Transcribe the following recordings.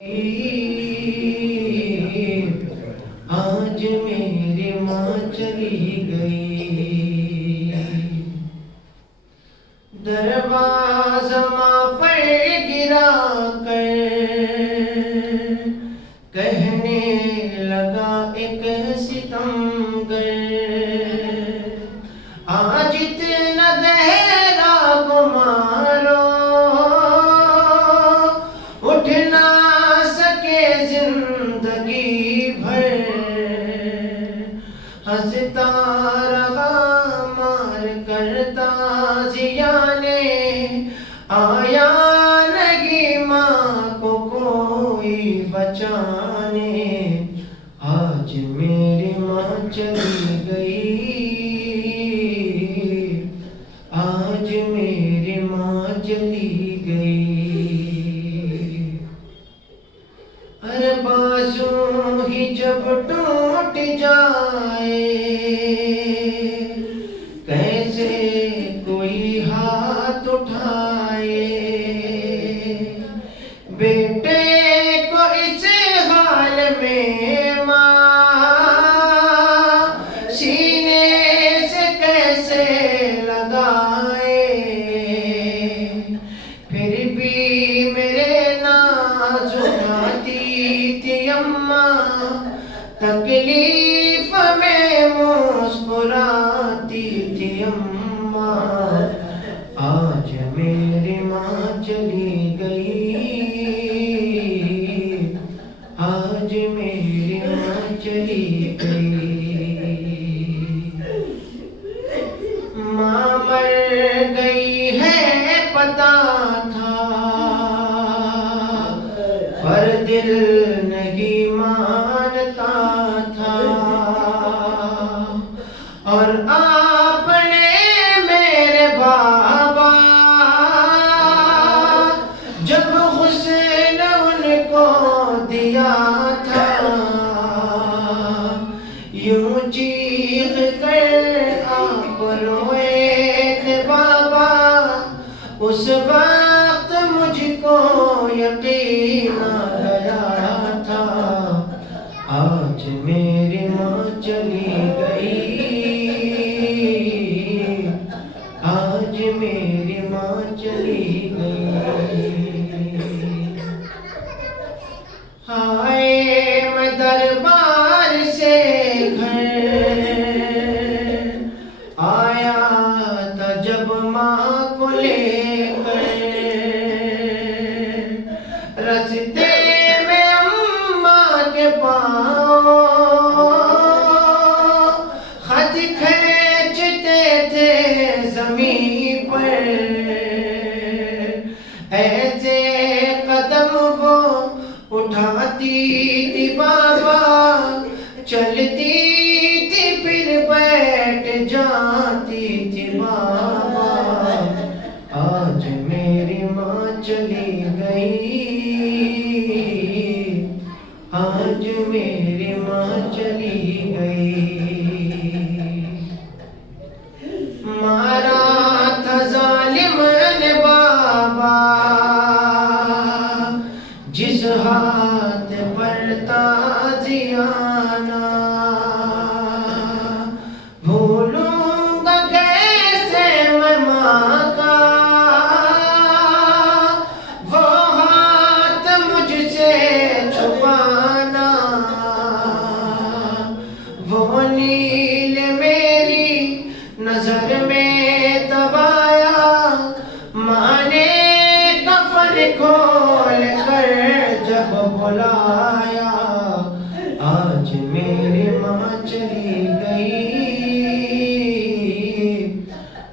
آج میری ماں چلی گئی، دروازہ ماں پر گرا کر کہنے لگا ایک ستمگر، آج اتنا گہرا گمارو اٹھ نہ سکے زندگی بھر، ہنستا رہا مار کرتا زیانے، آیا نہیں ماں کو کوئی بچانے، آج میری ماں چلی گئی، آج میری ماں چلی گئی، ہر بازو ہی جب ٹوٹ جائے، کیسے کوئی ہاتھ اٹھائے، بیٹے کو اس حال میں ماں سینے سے کیسے لگائے، پھر بھی میرے نازک اماں تکلیف میں مسکراتی تھی اماں، آج میری ماں چلی گئی، آج میری ماں چلی گئی، ماں مر گئی ہے پتا تھا پر دل نہیں مانتا تھا، اور آپ نے میرے بابا جب حسن ان کو دیا تھا، یوں چیخ کر آپ روئے تھے بابا، اس وقت مجھ کو یقین آ گیا تھا، آج میری ماں چلی گئی، آج میری ماں چلی گئی، ہائے میں دربار سے گھر آیا تھا جب ماں کو لے کر، رستے میں اماں کے پاؤں خط کھینچتے تھے زمین پر، ایسے قدم وہ اٹھاتی تھی بابا، چلتی تھی پھر بیٹھ جاتی تھی بابا، آج میری ماں چلی گئی، آج میری ماں چلی گئی، مارا تھا ظالم نے بابا جس ہاتھ پر تازیانہ، بھولوں گا کیسے میں ماں کا وہ ہاتھ مجھ سے چھپانا، وہ نیل میری نظر میں دبایا، ماں نے کفن کھول کر جب بلایا، آج میری ماں چلی گئی،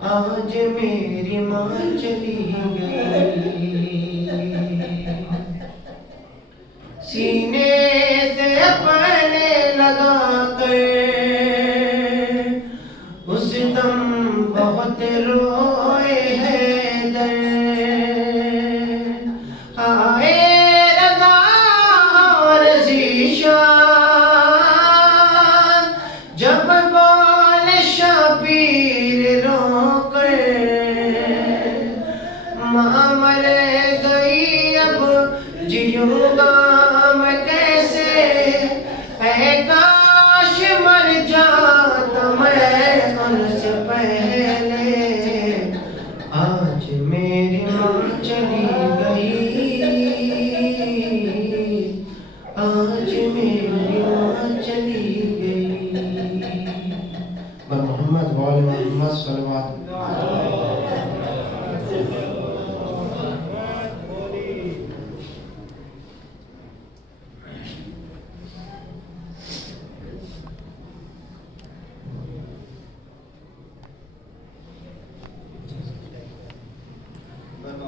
آج میری ماں چلی گئی، سینے سے اپنے لگا کر اس دم بہت روئے حیدر، آئے رضا اور ذیشان جب بول شبیر رو کر، ماں مر گئی اب جیوں گا اے کاش مر جاتا میں ان سے پہلے، آج میری ماں چلی گئی، آج میری ماں چلی گئی۔ بر محمد وآل محمد صلوات۔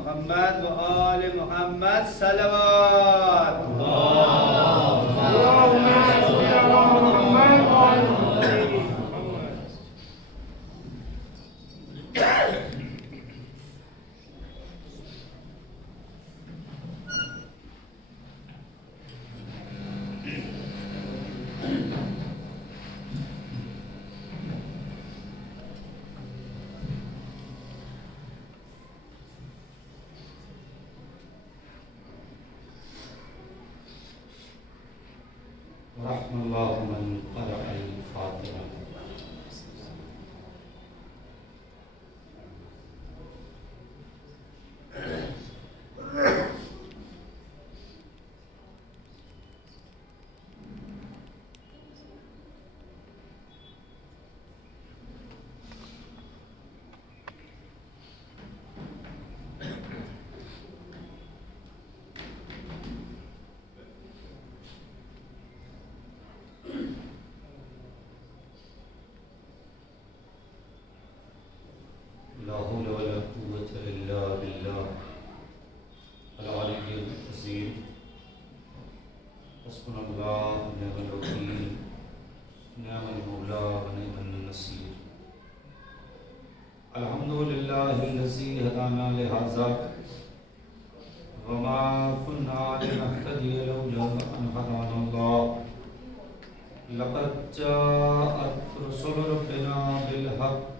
محمد و آل محمد صلوات۔ رحم الله من قرأ الفاتحة. لا حول ولا قوة إلا بالله العلي العظيم. حسبنا الله ونعم الوكيل، نعم المولى ونعم النصير. الحمد لله الذي هدانا لهذا وما كنا لنهتدي لولا أن هدانا الله. لقد جاءت رسل ربنا بالحق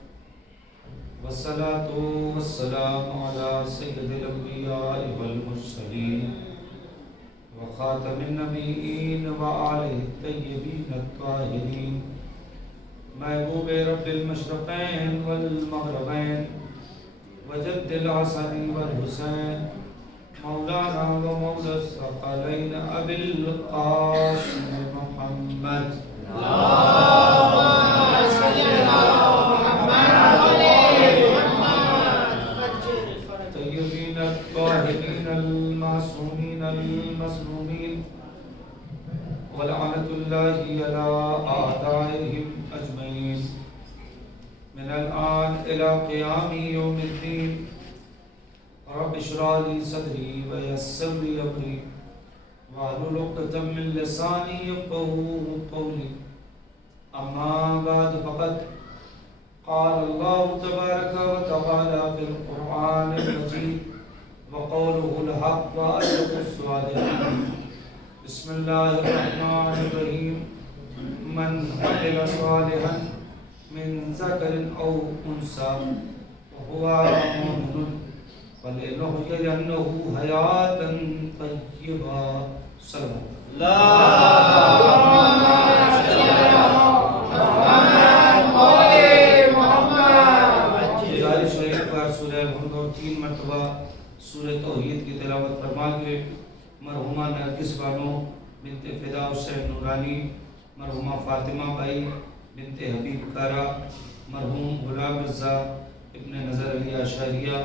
والصلاة والسلام على سيد الأنبياء والمرسلين وخاتم النبيين وآله الطيبين الطاهرين، محبوب رب المشرقين والمغربين وجد الحسن والحسين، مولانا ومولى الثقلين أبي القاسم محمد. الطاهرين المعصومين المظلومين، ولعنة الله على أعدائهم أجمعين من الآن إلى قيام يوم الدين. رب اشرح لي صدري ويسر لي أمري واحلل عقدة من لساني يفقهوا قولي. أما بعد، فقد قال الله تبارك وتعالى في القرآن المجيد وقوله الحق وأصدق الصادقين. بسم الله الرحمن الرحيم. من عمل صالحا من ذكر أو أنثى وهو مؤمن فلنحيينه حياة طيبة. صلى تین مرتبہ سورہ توحید کی تلاوت فرما کے مرحومہ نرگس بانو بنت فدا حسین نورانی، مرحومہ فاطمہ بائی بنت حبیب کارا، مرحوم غلام رضا ابن نظر علی اشعریہ،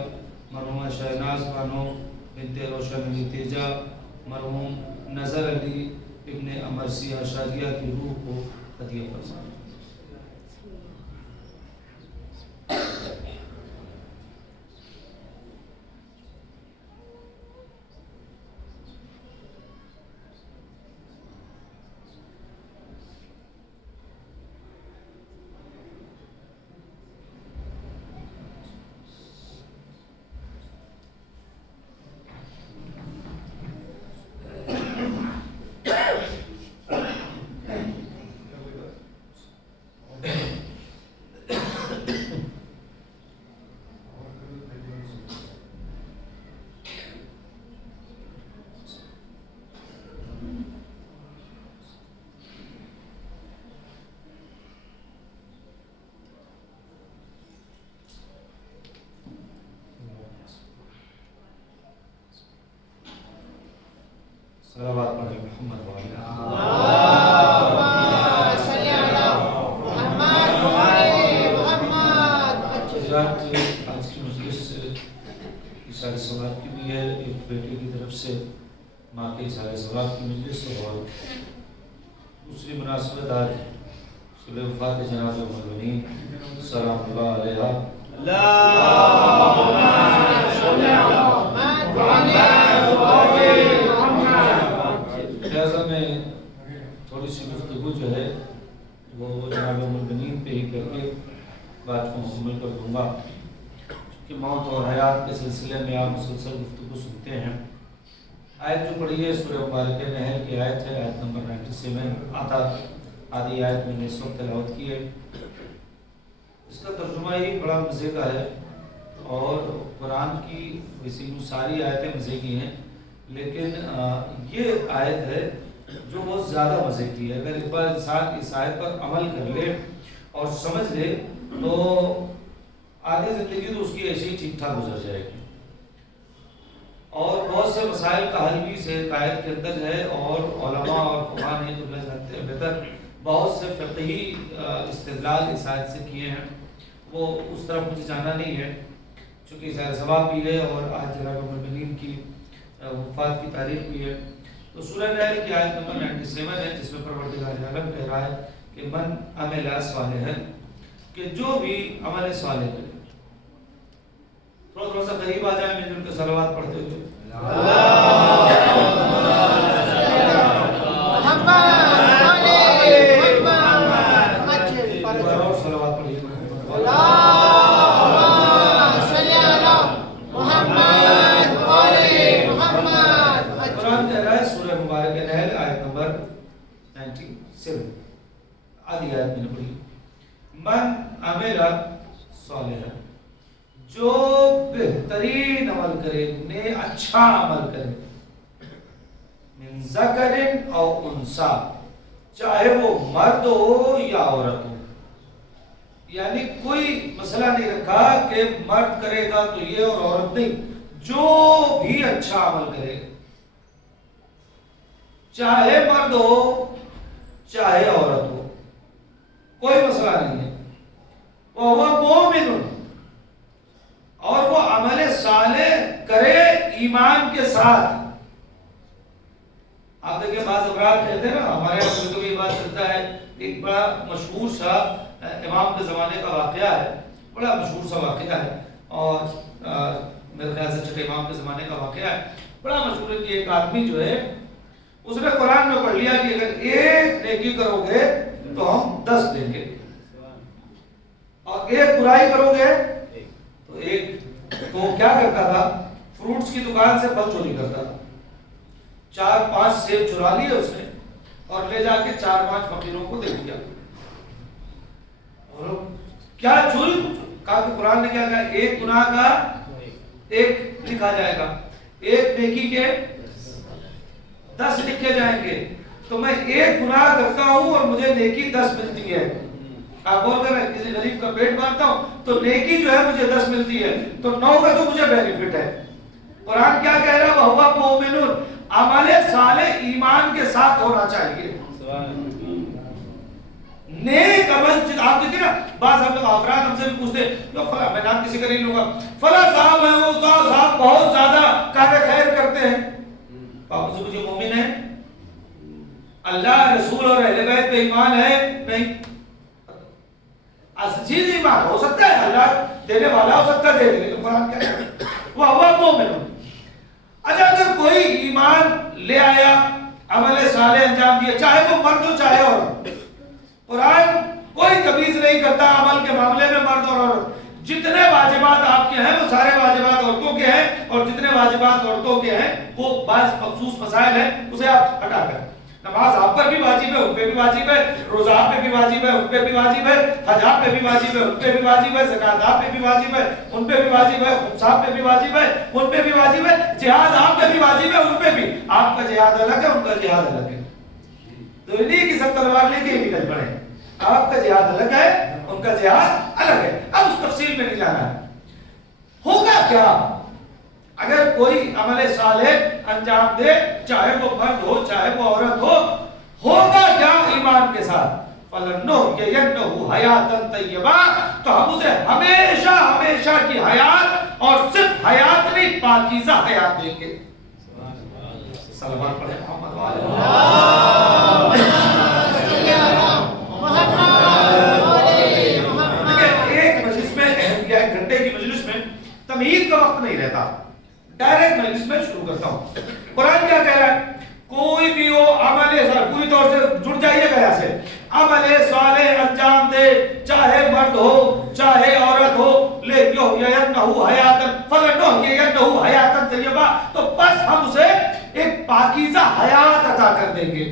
مرحومہ شہناز بانو بنت روشن علی تیجا، مرحوم نظر علی ابن امرسی اشعریہ کی روح کو ہدیہ فرمائیں۔ صلوات پڑھیں محمد وعلی آج کی مجلس اظہار ثواب کی بھی ہے، ایک بیٹے کی طرف سے ماں کے اظہار ثواب کی مجلس، اور دوسری مناسبت آج شب وفات جناب ام البنین سلام اللہ علیہ لہذا میں تھوڑی سی گفتگو جو ہے وہ جناب ام البنین پہ ہی کر کے بات کو مکمل کر دوں گا، کہ موت اور حیات کے سلسلے میں آپ مسلسل گفتگو سنتے ہیں۔ آیت جو پڑھی ہے سورہ مبارکہ نحل کی آیت ہے، آیت نمبر 97 آدھی آیت میں نے اس وقت تلاوت کی ہے۔ اس کا ترجمہ ہی بڑا مزے کا ہے، اور قرآن کی ویسی ساری آیتیں مزے کی ہیں، لیکن یہ آیت ہے جو بہت زیادہ مزے کی ہے۔ اگر ایک بار انسان اس آیت پر عمل کر لے اور سمجھ لے تو آدھی زندگی تو اس کی ایسے ہی ٹھیک ٹھاک گزر جائے گی، اور بہت سے مسائل کا حل بھی اس آیت کے اندر ہے، اور علماء اور فقہاء نے جو جانتے ہیں بہتر بہت سے فقہی استدلال اس آیت سے کیے ہیں، وہ اس طرف مجھے جانا نہیں ہے چونکہ اظہار ثواب بھی ہے اور آج جناب ام البنین کی وفات کی تاریخ بھی ہے۔ تو سورہ نحل کی آیت نمبر 97 ہے، جس میں پروردگار عالم کہہ رہا ہے کہ من عمل صالحا، کہ جو بھی عمل صالح کرے۔ تھوڑا سا قریب آ جائیں مل جل کے صلوات پڑھتے ہوئے آدھی آیت میں نے پڑھی، من عمل صالحا، جو بہترین عمل کرے، اچھا عمل کرے، من ذکر او انثی، چاہے وہ مرد ہو یا عورت ہو، یعنی کوئی مسئلہ نہیں رکھا کہ مرد کرے گا تو یہ اور عورت نہیں، جو بھی اچھا عمل کرے، چاہے مرد ہو چاہے عورت ہو، کوئی مسئلہ نہیں ہے، وَهُوَ مُؤْمِنٌ، اور وہ عمل صالح کرے ایمان کے ساتھ۔ آپ دیکھیں بعض افراد کہتے ہیں نا، ہمارے یہاں کبھی یہ بات چلتا ہے، ایک بڑا مشہور سا امام کے زمانے کا واقعہ ہے، بڑا مشہور سا واقعہ ہے، اور میرے خیال سے چھٹے امام کے زمانے کا واقعہ ہے، بڑا مشہور ہے کہ ایک آدمی جو ہے اس نے قرآن میں پڑھ لیا کہ اگر ایک نیکی کرو گے تو ہم 10 دیں گے، اور ایک برائی کرو گے تو ایک۔ تو کیا کرتا تھا، فروٹس کی دکان سے پھل چوری کرتا تھا، 4-5 سیب چرا لیے اس نے اور لے جا کے 4-5 فقیروں کو دے دیا۔ اور کیا چوری، کہا کہ قرآن نے کیا کہا، ایک گناہ کا ایک لکھا جائے گا، ایک نیکی کے 10 لکھے جائیں گے، تو میں ایک گناہ کرتا ہوں اور مجھے نیکی 10 ملتی ہے۔ آپ بول کر کسی غریب کا پیٹ مارتا ہوں تو نیکی جو ہے مجھے 10 ملتی ہے، تو 9 کا تو مجھے بینیفٹ ہے۔ قرآن کیا کہہ رہا ہے، وَهُوَ مُؤْمِنٌ، عمل صالح ایمان کے ساتھ ہونا چاہیے۔ نیک عمل، آپ دیکھیں نا بعض ہم لوگ افراد ہم سے بھی پوچھتے ہیں، میں نام کسی کا نہیں لوں گا، فلاں صاحب ہیں، وہ صاحب بہت زیادہ کار خیر کرتے ہیں، آپ سے مجھے مومن ہے، اللہ رسول اور اہل بیت پہ ایمان ہے؟ نہیں۔ اصل چیز ایمان ہو سکتا ہے اللہ دینے والا ہو سکتا ہے دے دے، لیکن قرآن کیا ہے، وَهُوَ مُؤْمِنٌ۔ اچھا اگر کوئی ایمان لے آیا، عمل صالح انجام دیا، چاہے وہ مرد ہو چاہے عورت، قرآن کوئی تمیز نہیں کرتا عمل کے معاملے میں مرد اور عورت، جتنے واجبات آپ کے ہیں وہ سارے واجبات عورتوں کے ہیں، اور جتنے واجبات عورتوں کے ہیں وہ بعض مخصوص مسائل ہیں، اسے آپ ہٹا کر، نماز آپ پر بھی واجب ہے، ان پہ بھی واجب ہے، روزہ آپ پہ بھی واجب ہے، ان پہ بھی واجب ہے، حج آپ پہ بھی واجب ہے، ان پہ بھی واجب ہے، زکات آپ پہ بھی واجب ہے، ان پہ بھی واجب ہے، خمس آپ پہ بھی واجب ہے، ان پہ بھی واجب ہے، جہاد آپ پہ بھی واجب ہے، ان پہ بھی۔ آپ کا جہاد الگ ہے، ان کا جہاد الگ ہے، تو انہیں کی سب تلوار لے کے ہی نکل پڑے، آپ کا جہاد الگ ہے، ان کا جہاد الگ ہے۔ اب اس تفصیل میں نہیں جانا ہے۔ ہوگا کیا اگر کوئی عمل صالح انجام دے، چاہے وہ مرد ہو چاہے وہ عورت ہو، ہوگا کیا ایمان کے ساتھ؟ فَلَنُحْيِيَنَّهُ حَيَاتًا طَيِّبَةً، تو ہم اسے ہمیشہ ہمیشہ کی حیات، اور صرف حیات نہیں پاکیزہ حیات دیں گے۔ صلوات پڑھیں محمد ایک مجلس میں یا ایک گھنٹے کی مجلس میں تمہید کا وقت نہیں رہتا، ڈائریکٹ مجلس میں شروع کرتا ہوں۔ قرآن کیا کہہ رہا ہے؟ کوئی بھی ہو عمل صالح، پوری طور سے جڑ جائیے گا سے، عمل صالح انجام دے، چاہے مرد ہو چاہے عورت ہو، لِيُحْيِيَنَّهُ حَيَاتًا فَلَنُحْيِيَنَّهُ حَيَاتًا طَيِّبَةً، تو بس ہم اسے ایک پاکیزہ حیات عطا کر دیں گے۔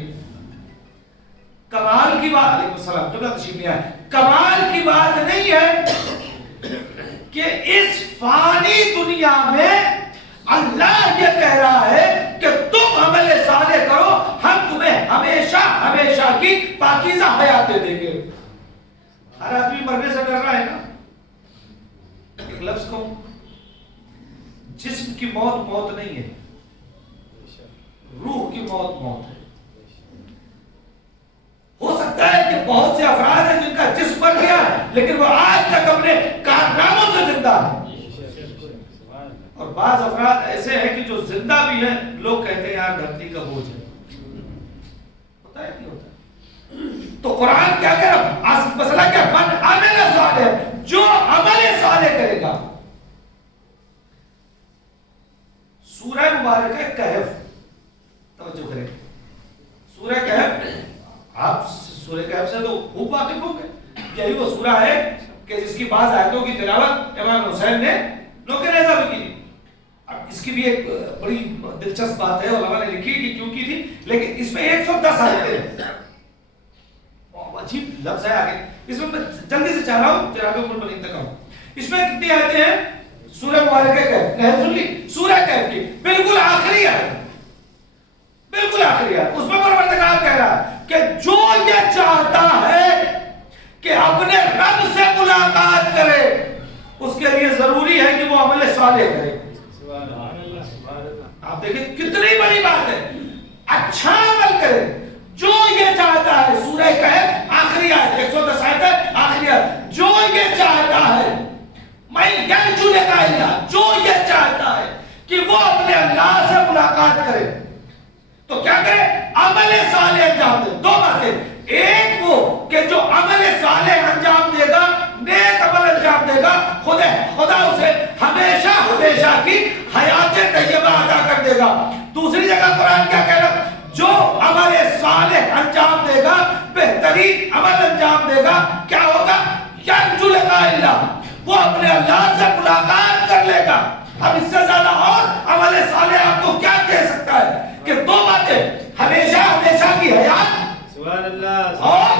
کمال کی بات، علیکم السلام، جملہ تشریف لے آئے، کمال کی بات نہیں ہے کہ اس فانی دنیا میں اللہ یہ کہہ رہا ہے کہ تم عمل صالح کرو، ہم تمہیں ہمیشہ ہمیشہ کی پاکیزہ حیات دے دیں گے۔ ہر آدمی مرنے سے ڈر رہا ہے نا؟ ایک لفظ کو، جسم کی موت موت نہیں ہے، روح کی موت موت ہے۔ ہو سکتا ہے کہ بہت سے افراد ہیں جن کا جسم مر گیا لیکن وہ آج تک اپنے کارناموں سے زندہ ہیں، اور بعض افراد ایسے ہیں کہ جو زندہ بھی ہیں، لوگ کہتے ہیں یار دھرتی کا بوجھ ہے۔ ہوتا ہے نہیں ہوتا؟ تو قرآن کیا کہہ رہا ہے؟ مسئلہ کیا؟ من عمل صالح، جو عمل صالح کرے گا۔ سورہ مبارکہ کہف، توجہ کریں، سورہ کہف، آپ سورہ کہف سے تو خوب واقف ہوں گے، یہی وہ سورہ ہے کہ جس کی بعض آیتوں کی تلاوت امام حسین نے نوکے نیزہ بھی کی۔ اب اس کی بھی ایک بڑی دلچسپ بات ہے، علماء نے لکھی کہ کیوں کی تھی، لیکن اس میں 110 آیتیں ہیں، عجیب لفظ ہے آگے، اس میں میں جلدی سے چاہ رہا ہوں جناب عمر بن انتقام۔ اس میں کتنی آیتیں ہیں؟ سورہ مبارکہ کہف، کہف سن لی، سورہ کہف کی بالکل آخری آیت، بالکل آخری آیت، اس میں پروردگار کہہ رہا ہے کہ جو یہ چاہتا ہے کہ اپنے رب سے ملاقات کرے، اس کے لیے ضروری ہے کہ وہ عمل صالح کرے۔ آپ دیکھیں کتنی بڑی بات ہے، اچھا عمل کرے، جو یہ چاہتا ہے، سورہ کہف آخری آیت، 110 آیت ہے، آخری آیت، جو یہ چاہتا ہے، میں یرجو لقاء اللہ، جو یہ چاہتا ہے کہ وہ اپنے اللہ سے ملاقات کرے تو کیا کرے؟ عمل صالح انجام دے۔ دو باتیں، ایک وہ کہ جو عمل صالح انجام دے گا، نیک عمل انجام دے گا، خدا اسے ہمیشہ ہمیشہ کی حیات طیبہ عطا کر دے گا۔ دوسری جگہ قرآن کیا کہہ رہا ہے؟ جو عمل صالح انجام دے گا، بہترین عمل انجام دے گا، کیا ہوگا؟ یرجو لقاء اللہ، وہ اپنے اللہ سے ملاقات کر لے گا۔ اب اس سے زیادہ اور عمل صالح آپ کو کیا کہہ سکتا ہے کہ دو باتیں، ہمیشہ ہمیشہ کی حیات اور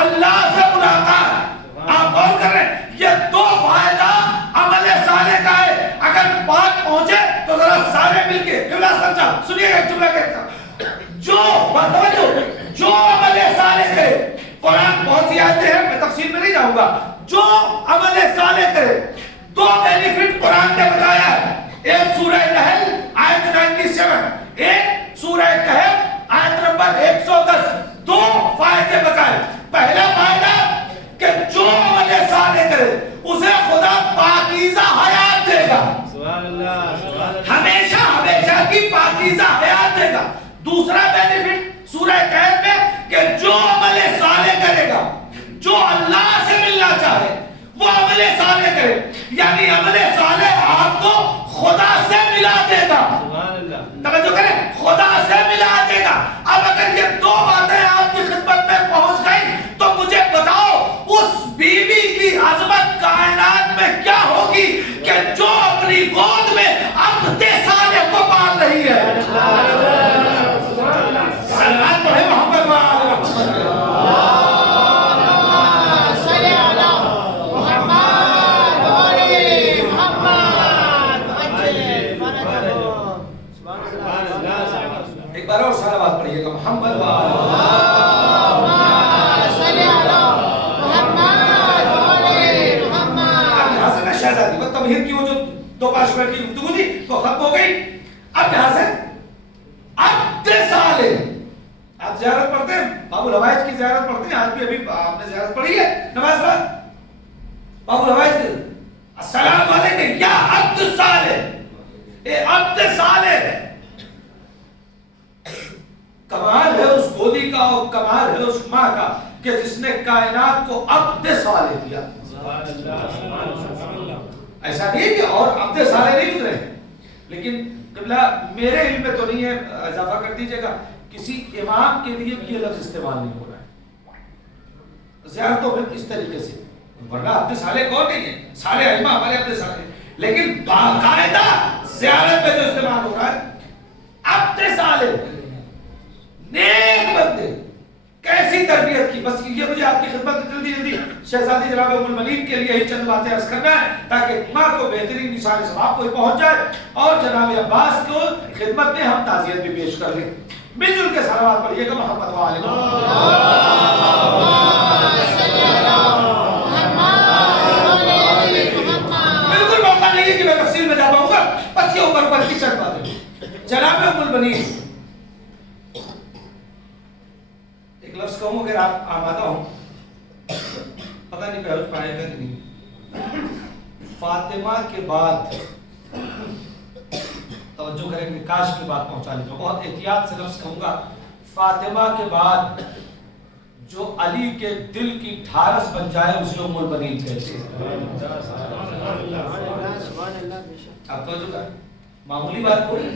اللہ سے ملاقات۔ آپ غور کر رہے ہیں، یہ دو فائدہ عمل صالح کا ہے۔ اگر بات پہنچے تو ذرا سارے مل کے جملہ سمجھا، سنیے گا جملہ کہتا جو عمل صالح کرے، قرآن بہت سی آیتیں ہیں، میں تفصیل میں نہیں جاؤں گا، جو عمل صالح کرے، دو بینیفٹ قرآن نے بتایا ہے۔ ایک سورہ نحل آیت 97، ایک سورہ کہف آیت نمبر 110، دو فائدے بتائے۔ پہلا فائدہ کہ جو عمل صالح کرے اسے خدا پاکیزہ حیات دے گا، ہمیشہ ہمیشہ کی پاکیزہ حیات دے گا۔ دوسرا بینیفٹ سورہ کہف میں کہ جو عمل صالح کرے گا، جو اللہ سے ملنا چاہے وہ عمل صالح کرے، یعنی عمل صالح آپ کو خدا سے ملا دے گا۔ توجہ کریں، خدا سے ملا دے گا۔ اب اگر یہ دو باتیں آپ کی خدمت میں پہنچ گئی تو مجھے بتاؤ اس بیوی کی عظمت کائنات میں کیا ہوگی کہ جو اپنی گود میں عبد صالح کو پال رہی ہے۔ سلام پڑھے محمد ایک بار اور صلوات پڑھیے گا محمد شہزادی تمہید کی وہ جو 2-5 منٹ کی گفتگو تھی تو ختم ہو گئی. اب یہاں سے عبد صالح آپ زیارت پڑھتے ہیں, باب الحوائج کی زیارت پڑھتے ہیں, آج بھی ابھی آپ نے زیارت پڑھی ہے نماز بعد باب الحوائج کی, السلام علیکم یا عبد صالح, اے عبد صالح. کمال ہے اس گودی کا اور کمال ہے اس ماں کا کہ جس نے کائنات کو عبد صالح دیا. ایسا نہیں ہے کہ اور عبد صالح نہیں گزرے, لیکن قبلہ میرے علم میں تو نہیں ہے, اضافہ کر دیجئے گا, کسی امام کے لیے بھی یہ لفظ استعمال نہیں ہو رہا ہے زیارتوں میں اس طریقے سے, ورنہ عبد صالح کون نہیں ہے, سارے ائمہ ہمارے عبد صالح, لیکن باقاعدہ زیارت میں جو استعمال ہو رہا ہے عبد صالح, نیک بندے, کیسی تربیت کی. بس یہ مجھے آپ کی خدمت میں جلدی جلدی شہزادی جناب ام المنین کے لیے ہی چند باتیں عرض کرنا ہے تاکہ ماں کو بہترین نشان ثواب کو پہنچ جائے, اور جناب عباس کو خدمت میں ہم تعزیت بھی پیش کر لیں. مل جل کے صلوات پڑھیے گا محمد وآلہ بالکل موقع نہیں ہے کہ میں تفصیل میں جا پاؤں گا, بس یہ اوپر کی چند باتیں. جناب ام المنین, ایک لفظ کہوں اگر آپ آمادہ ہوں, پتہ نہیں پہنچ پائے گا کہ نہیں. فاطمہ کے بعد توجہ کریں گے, کاش کی بات پہنچا لیتا ہوں, بہت احتیاط سے لفظ کہوں گا. فاطمہ کے بعد جو علی کے دل کی ڈھارس بن جائے اسے ام المنین کہتے ہیں. آپ توجہ کریں, معمولی بات بولیں,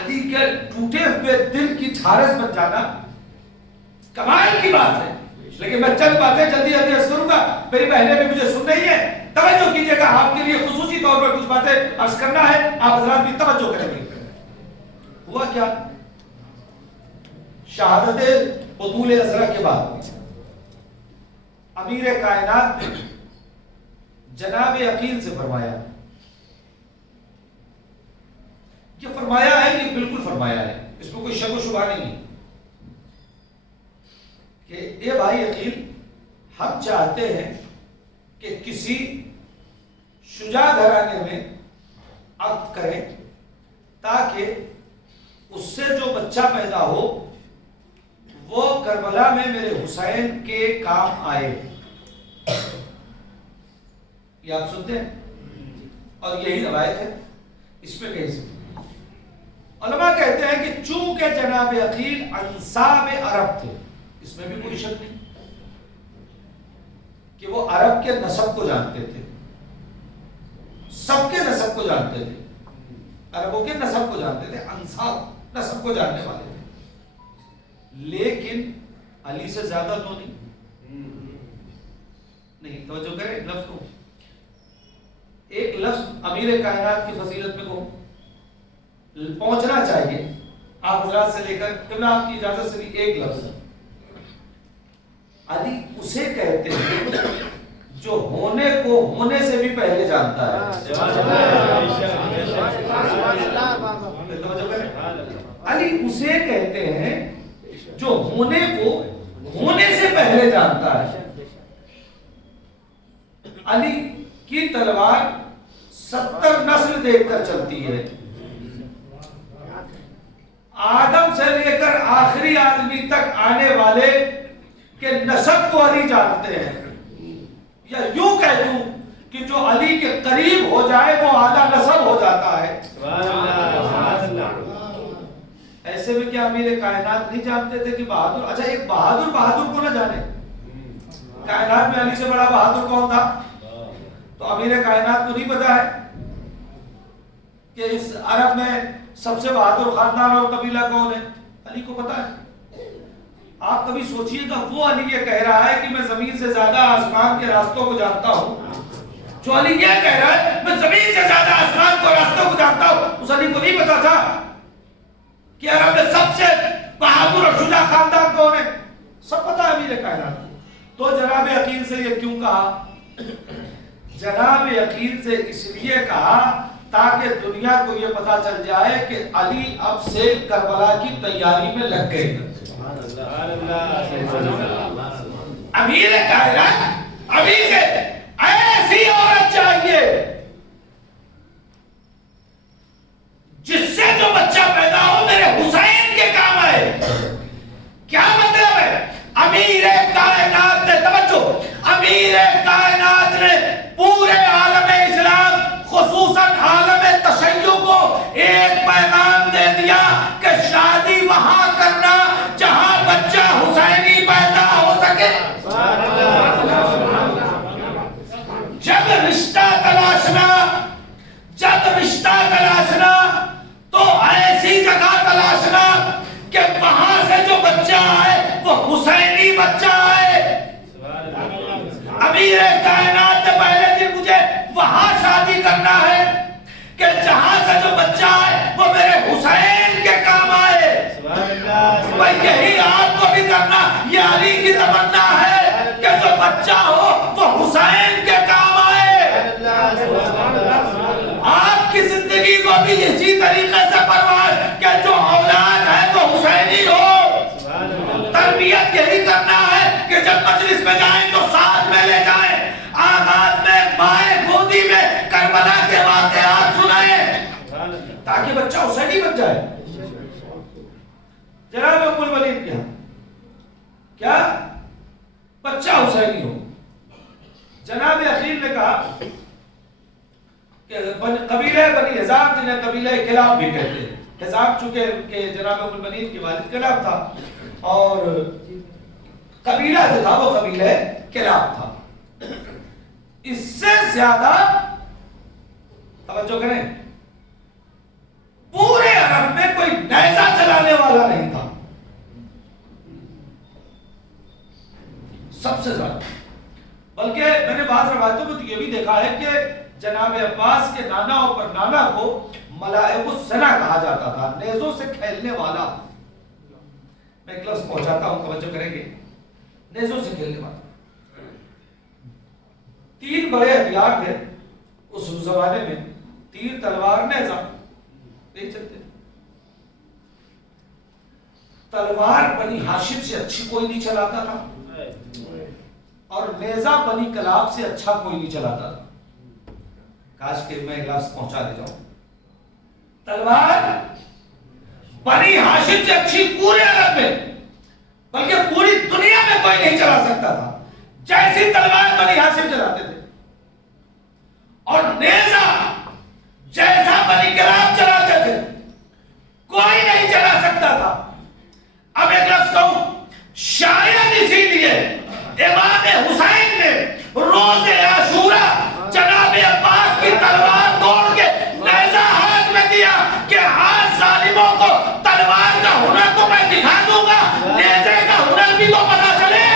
علی کے ٹوٹے ہوئے دل کی ڈھارس بن جانا کمال کی بات ہے. لیکن میں چند باتیں جلدی جلدی عرض کروں گا, میری بہنیں بھی مجھے سن رہی ہیں, توجہ کیجئے گا, آپ کے لیے خصوصی طور پر کچھ باتیں عرض کرنا ہے, آپ حضرات بھی توجہ کریں گے. ہوا کیا, شہادت بطول عذرا کے بعد امیر کائنات نے جناب عقیل سے فرمایا, یہ فرمایا ہے, یہ بالکل فرمایا ہے, اس میں کوئی شک و شبہ نہیں کہ اے بھائی عقیل, ہم چاہتے ہیں کہ کسی شجاع گھرانے میں عقد کریں تاکہ اس سے جو بچہ پیدا ہو وہ کربلا میں میرے حسین کے کام آئے. یہ آپ سنتے ہیں, اور یہی روایت ہے, اس میں کہیں سے علماء کہتے ہیں کہ چونکہ جناب عقیل انساب عرب تھے, اس میں بھی کوئی شک نہیں کہ وہ عرب کے نسب کو جانتے تھے, سب کے نسب کو جانتے تھے, عربوں کے نسب کو جانتے تھے, انساب نسب کو جاننے والے تھے, لیکن علی سے زیادہ تو نہیں. توجہ کریں, ایک لفظ کو, ایک لفظ امیر کائنات کی فضیلت میں کو پہنچنا چاہیے آپ حضرات سے لے کر, کہ آپ کی اجازت سے بھی ایک لفظ, علی اسے کہتے ہیں جو ہونے کو ہونے سے بھی پہلے جانتا ہے. علی اسے کہتے ہیں جو ہونے کو ہونے سے پہلے جانتا ہے. علی کی تلوار 70 نسل دیکھ کر چلتی ہے, آدم سے لے کر آخری آدمی تک آنے والے کہ نسب کو علی جانتے ہیں. یا یوں کہہ دوں کہ جو علی کے قریب ہو جائے وہ اعلیٰ نسب ہو جاتا ہے. ایسے میں کیا امیر کائنات نہیں جانتے تھے کہ بہادر, اچھا ایک بہادر بہادر کو نہ جانے, کائنات میں علی سے بڑا بہادر کون تھا, تو امیر کائنات کو نہیں پتا ہے کہ اس عرب میں سب سے بہادر خاندان اور قبیلہ کون ہے, علی کو پتا ہے. آپ کبھی سوچئے گا, وہ علی یہ کہہ رہا ہے کہ میں زمین سے زیادہ آسمان کے راستوں کو جانتا ہوں, جو علی یہ کہہ رہا ہے میں زمین سے زیادہ آسمان کو راستوں کو جانتا ہوں, اس علی کو نہیں پتا تھا کہ عرب میں سب سے بہادر اور شجاع خاندان کون ہے, سب پتا ہے امیر کائنات کو. تو جناب عقیل سے یہ کیوں کہا, جناب عقیل سے اس لیے کہا تاکہ دنیا کو یہ پتا چل جائے کہ علی اب سے کربلا کی تیاری میں لگ گئے. امیر کائنات ابھی سے ایسی عورت چاہیے جس سے جو بچہ پیدا ہو میرے حسین کے کام آئے. کیا مطلب ہے؟ امیر کائنات نے توجہ، امیر کائنات نے پورے عالم اسلام خصوصاً عالم تشیع کو ایک پیغام دے دیا کہ شادی وہاں کرنا جہاں بچہ حسینی پیدا ہو سکے. جب رشتہ تلاشنا تو ایسی جگہ تلاشنا کہ وہاں سے جو بچہ آئے وہ حسینی بچہ آئے. امیر کائنات نے پہلے دن مجھے وہاں شادی کرنا ہے کہ جہاں سے جو بچہ آئے وہ میرے حسین کے کام آئے. بھائی یہی آپ کو بھی کرنا، یہ علی کی تمنا ہے کہ جو بچہ ہو وہ حسین کے کام آئے. آپ کی زندگی کو بھی اسی طریقے سے پرواز کہ جو اولاد ہے وہ حسینی ہو. تربیت یہی کرنا ہے کہ جب مجلس میں جائیں تو ساتھ میں لے جائیں. آغاز میں مائیں گودی میں کربلا کے واقعات سنائیں تاکہ بچہ حسینی بن جائے. جناب ام المنین کیا بچہ حسینی ہو. جناب عقیل نے کہا کہ قبیلہ بنی حزام جنہیں قبیلہ کلاب بھی کہتے ہیں. حزام چونکہ کہ جناب ام المنین کے والد کلاب تھا اور قبیلہ جو تھا وہ قبیلہ کلاب تھا. اس سے زیادہ توجہ کریں، پورے عرب میں کوئی نیزہ چلانے والا نہیں تھا سب سے زیادہ. بلکہ میں نے بعض روایتوں میں یہ بھی دیکھا ہے کہ جناب عباس کے نانا اور پر نانا کو ملائک السنا کہا جاتا تھا، نیزوں سے کھیلنے والا. میں ایک لفظ پہنچاتا ہوں، توجہ کریں گے. نیزوں سے کھیلنے والا. 3 بڑے ہتھیار تھے اس زمانے میں، تیر، تلوار، نیزہ. دیکھ سکتے ہیں تلوار بنی ہاشم سے اچھی کوئی نہیں چلاتا تھا اور نیزہ بنی کلاب سے اچھا کوئی نہیں چلاتا تھا. کاش کہ میں ایک لفظ پہنچا دے جاؤں. تلوار بنی ہاشم سے اچھی پورے عرب میں بلکہ پوری دنیا میں کوئی نہیں چلا سکتا تھا جیسی تلوار بنی ہاشم چلاتے تھے. اور نیزہ جیسا بنی کلاب چلاتے تھے کوئی نہیں چلا سکتا تھا. اب ایک لفظ کہوں، شاید اسی لیے امام حسین نے روز عاشورہ جناب عباس کی تلوار توڑ کے نیزہ ہاتھ میں دیا کہ آج ظالموں کو تلوار کا ہنر تو میں دکھا دوں گا، نیزے کا ہنر بھی تو پتا چلے.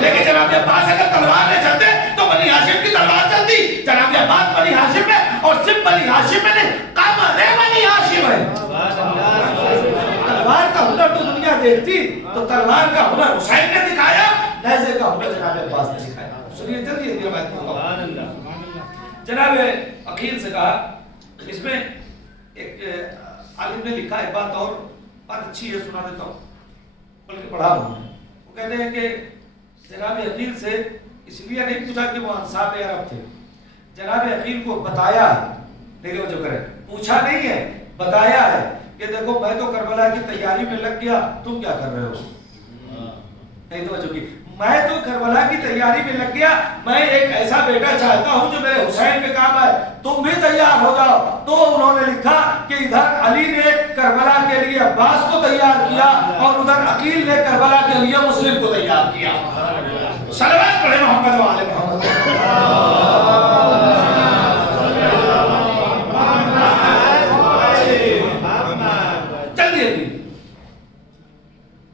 لیکن جناب عباس اگر تلوار لے چلتے تو بنی ہاشم کی تلوار چلتی. جناب عباس بنی ہاشم میں اور صرف بنی ہاشم میں نہیں، قمر بنی ہاشم ہے. تلوار کا ہنر تو دنیا دیکھتی تو تلوار کا ہنر حسین نے دکھایا، نیزے کا ہنر جناب عباس نے دکھایا. سنیے جلدی یہ بات بتاؤ. جناب عقیل سے کہا، اس میں ایک عالم نے لکھا ایک بات اور بات اچھی ہے، سنا دیتا ہوں بلکہ پڑھا ہوں. وہ کہتے ہیں کہ جناب عقیل سے اس لیے نہیں پوچھا کہ وہ انصار عرب تھے. جناب عقیل کو بتایا ہے، لیکن وہ جو کرے پوچھا نہیں ہے، بتایا ہے کہ دیکھو میں تو کربلا کی تیاری میں لگ گیا، تم کیا کر رہے ہو؟ نہیں تو جو کہ میں تو کربلا کی تیاری میں لگ گیا، میں ایک ایسا بیٹا چاہتا ہوں جو میرے حسین پہ کام آئے، تم بھی تیار ہو جاؤ. تو انہوں نے لکھا کہ ادھر علی نے کربلا کے لیے عباس کو تیار کیا اور ادھر عقیل نے کربلا کے لیے مسلم کو تیار کیا. صلوات پڑھیں محمد و آل محمد.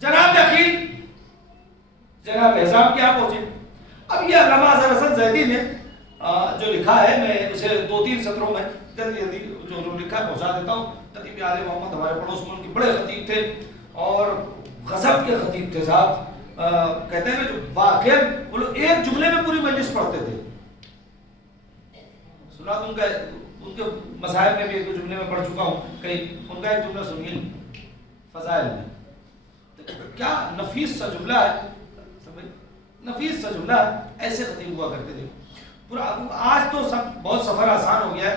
جناب عقیل جناب حزام کیا پہنچے. اب یہ علامہ اظہر حسن زیدی نے جو لکھا ہے، میں اسے 2-3 سطروں میں جلدی جو لکھا ہے پہنچا دیتا ہوں. خطیب آل محمد ہمارے پڑوس ملک کے بڑے خطیب تھے اور غضب کے خطیب تھے صاحب. کہتے ہیں جو واقعہ وہ لوگ ایک جملے میں پوری مجلس پڑھتے تھے. سنا ان کا ان کے مسائل میں بھی ایک جملے میں پڑھ چکا ہوں کہیں. ان کا ایک جملہ سنیے فضائل میں، کیا نفیس سا جملہ ہے، نفیس سا جملہ ہے. ایسے خطیب ہوا کرتے تھے. آج تو سب بہت سفر آسان ہو گیا ہے،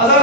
1000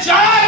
4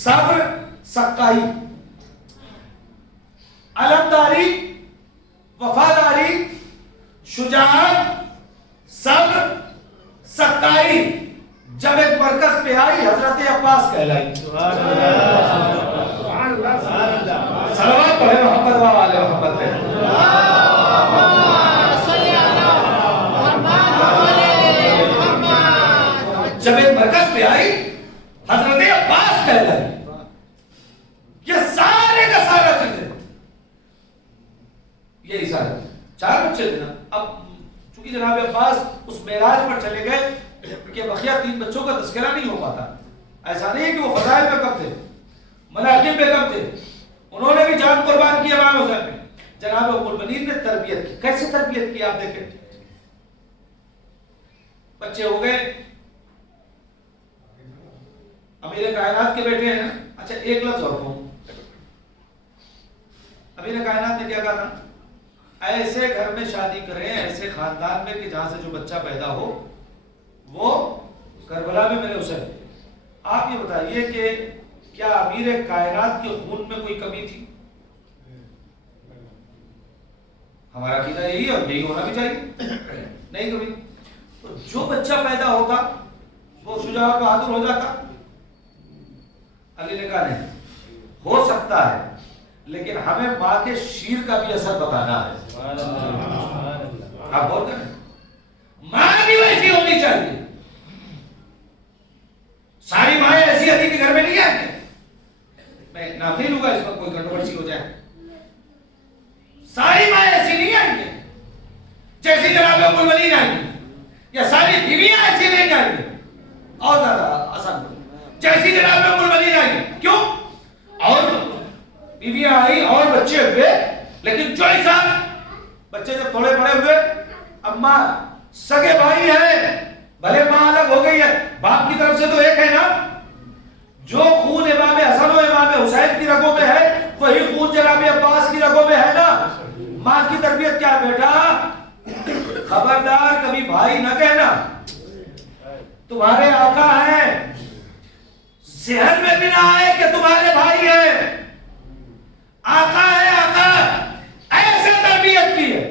صبر سکائی، علمداری وفاداری، شجاعت صبر سکائی، جب ایک مرکز پہ آئی حضرت عباس کہلائی۔ صلوات پڑھے محمد والے محمد پہ۔ جب ایک مرکز پہ آئی حضرت عباس کہلائی۔ یہ سارے کا سارا چیزیں یہی سارے 4 بچے تھے نا۔ اب چونکہ جناب عباس اس معراج پر چلے گئے کہ بقیہ 3 بچوں کا تذکرہ نہیں ہو پاتا۔ ایسا نہیں ہے کہ وہ فضائل میں کم تھے، مناقب میں کم تھے، انہوں نے بھی جان قربان کی امام حسین میں۔ جناب ام المؤمنین نے تربیت کی، کیسے تربیت کی آپ دیکھیں۔ بچے ہو گئے، امیر کائنات کے بیٹے ہیں نا۔ اچھا ایک لفظ اور کہوں، امیر کائنات نے کیا کہا تھا؟ ایسے گھر میں شادی کریں، ایسے خاندان میں کہ جہاں سے جو بچہ پیدا ہو وہ کربلا میں میرے حسین۔ آپ یہ بتائیے کہ کیا امیر کائنات کے خون میں کوئی کمی تھی؟ ہمارا عقیدہ یہی ہے اور یہی ہونا بھی چاہیے، نہیں کبھی۔ تو جو بچہ پیدا ہوتا وہ شجاع اور بہادر ہو جاتا؟ علی نے کہا نہیں، ہو سکتا ہے لیکن ہمیں ماں کے شیر کا بھی اثر بتانا ہے۔ آپ غور کریں، ماں بھی ویسی ہونی چاہیے۔ ساری مائیں ایسی علی کے گھر میں نہیں آئیں گے، میں نام نہیں لوں گا اس پر کوئی کنٹروورسی ہو جائے۔ ساری مائیں ایسی نہیں آئیں گے جیسی جناب ام المؤمنین آئیں گی، یا ساری بیویاں ایسی نہیں آئیں گی، اور زیادہ آسان جیسی جناب ام المؤمنین آئیں گی۔ کیوں؟ اور بیویاں آئی اور بچے ہوئے، لیکن جو انسان بچے جب تھوڑے بڑے ہوئے، اماں سگے بھائی ہیں، بھلے ماں الگ ہو گئی ہے، باپ کی طرف سے تو ایک ہے نا۔ جو خون امام حسن و امام حسین کی رگوں میں ہے وہی خون جناب عباس کی رگوں میں ہے نا۔ ماں کی تربیت کیا ہے بیٹا؟ خبردار کبھی بھائی نہ کہنا، تمہارے آقا ہیں، ذہن میں بھی نہ آئے کہ تمہارے بھائی ہیں، آقا ہے آقا، ایسے تربیت کی ہے۔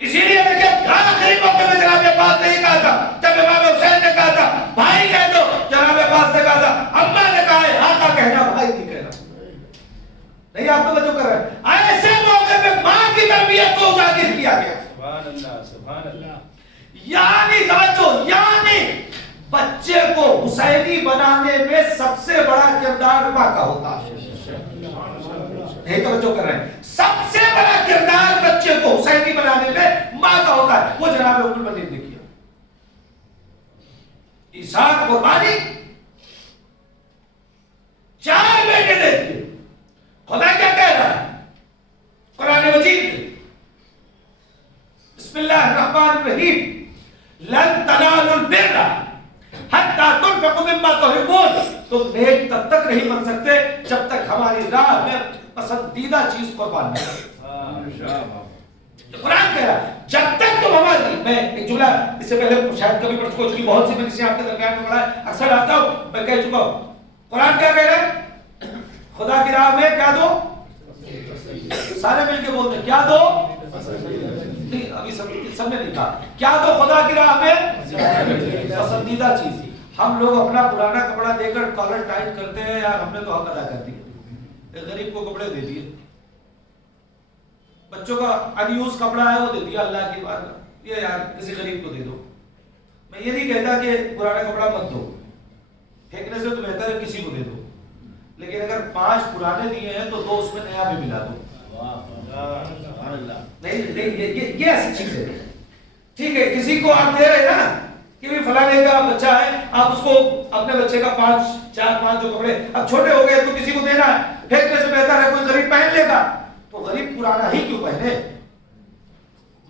اسی لیے دیکھیں آخری موقع میں جناب عباس نے کہا تھا، جب امام حسین نے کہا تھا بھائی کہہ دو، جناب عباس نے کہا تھا اماں نے کہا ہے آقا کہنا، بھائی نہیں کہنا۔ نہیں آپ تو بچوں کر رہے ہیں، ایسے موقع میں ماں کی تربیت کو اجاگر کیا گیا۔ سبحان اللہ سبحان اللہ۔ یعنی توجہ، یعنی بچے کو حسینی بنانے میں سب سے بڑا کردار ماں کا ہوتا ہے۔ نہیں توجہ کر رہے ہیں، سب سے بڑا کردار بچے کو حسینی بنانے میں ماں کا ہوتا ہے۔ وہ جناب ام المؤمنین نے کیا، ایثار قربانی، 4 بیٹے دے دیے۔ خدا کیا کہہ رہا ہے قرآن مجید میں؟ بسم اللہ الرحمن الرحیم، لن تنالوا البر حتی تنفقوا مما تحبون۔ تم نیک تب تک نہیں بن سکتے جب تک ہماری راہ میں پسندیدہ چیز قربان نہ کرو۔ قرآن کہہ رہا ہے جب تک تم ہماری، میں ایک جملہ اس سے پہلے شاید کبھی پڑھ چکا ہوں، بہت سی مجلسیں آپ کے درمیان میں پڑھا ہے، اکثر آتا ہوں، میں کہہ چکا ہوں۔ قرآن کیا کہہ رہا ہے؟ خدا کی راہ میں کیا دو؟ سارے مل کے بولتے ہیں کیا دو؟ نہیں ابھی سب نے نہیں کہا کیا دو خدا کی راہ میں؟ پسندیدہ چیز۔ ہم لوگ اپنا پرانا کپڑا دے کر کالر ٹائٹ کرتے ہیں، یار ہم نے تو حق ادا کر دی، غریب کو کپڑے دے دیے، بچوں کا ان یوز کپڑا ہے وہ دے دیا اللہ کی بات، یہ یار کسی غریب کو دے دو۔ میں یہ نہیں کہتا کہ پرانا کپڑا مت دو، پھینکنے سے تو بہتر ہے کسی کو دے دو، لیکن اگر 5 پرانے دیے ہیں تو 2 اس میں نیا بھی ملا دو۔ نہیں یہ ایسی چیز ہے، ٹھیک ہے کسی کو آپ دے رہے ہیں نا کہ بھی فلانے کا بچہ ہے، آپ اس کو اپنے بچے کا 4-5 جو کپڑے اب چھوٹے ہو گئے تو کسی کو دینا ہے، پھینکنے سے بہتر ہے کوئی غریب پہن لے گا، تو غریب پرانا ہی کیوں پہنے؟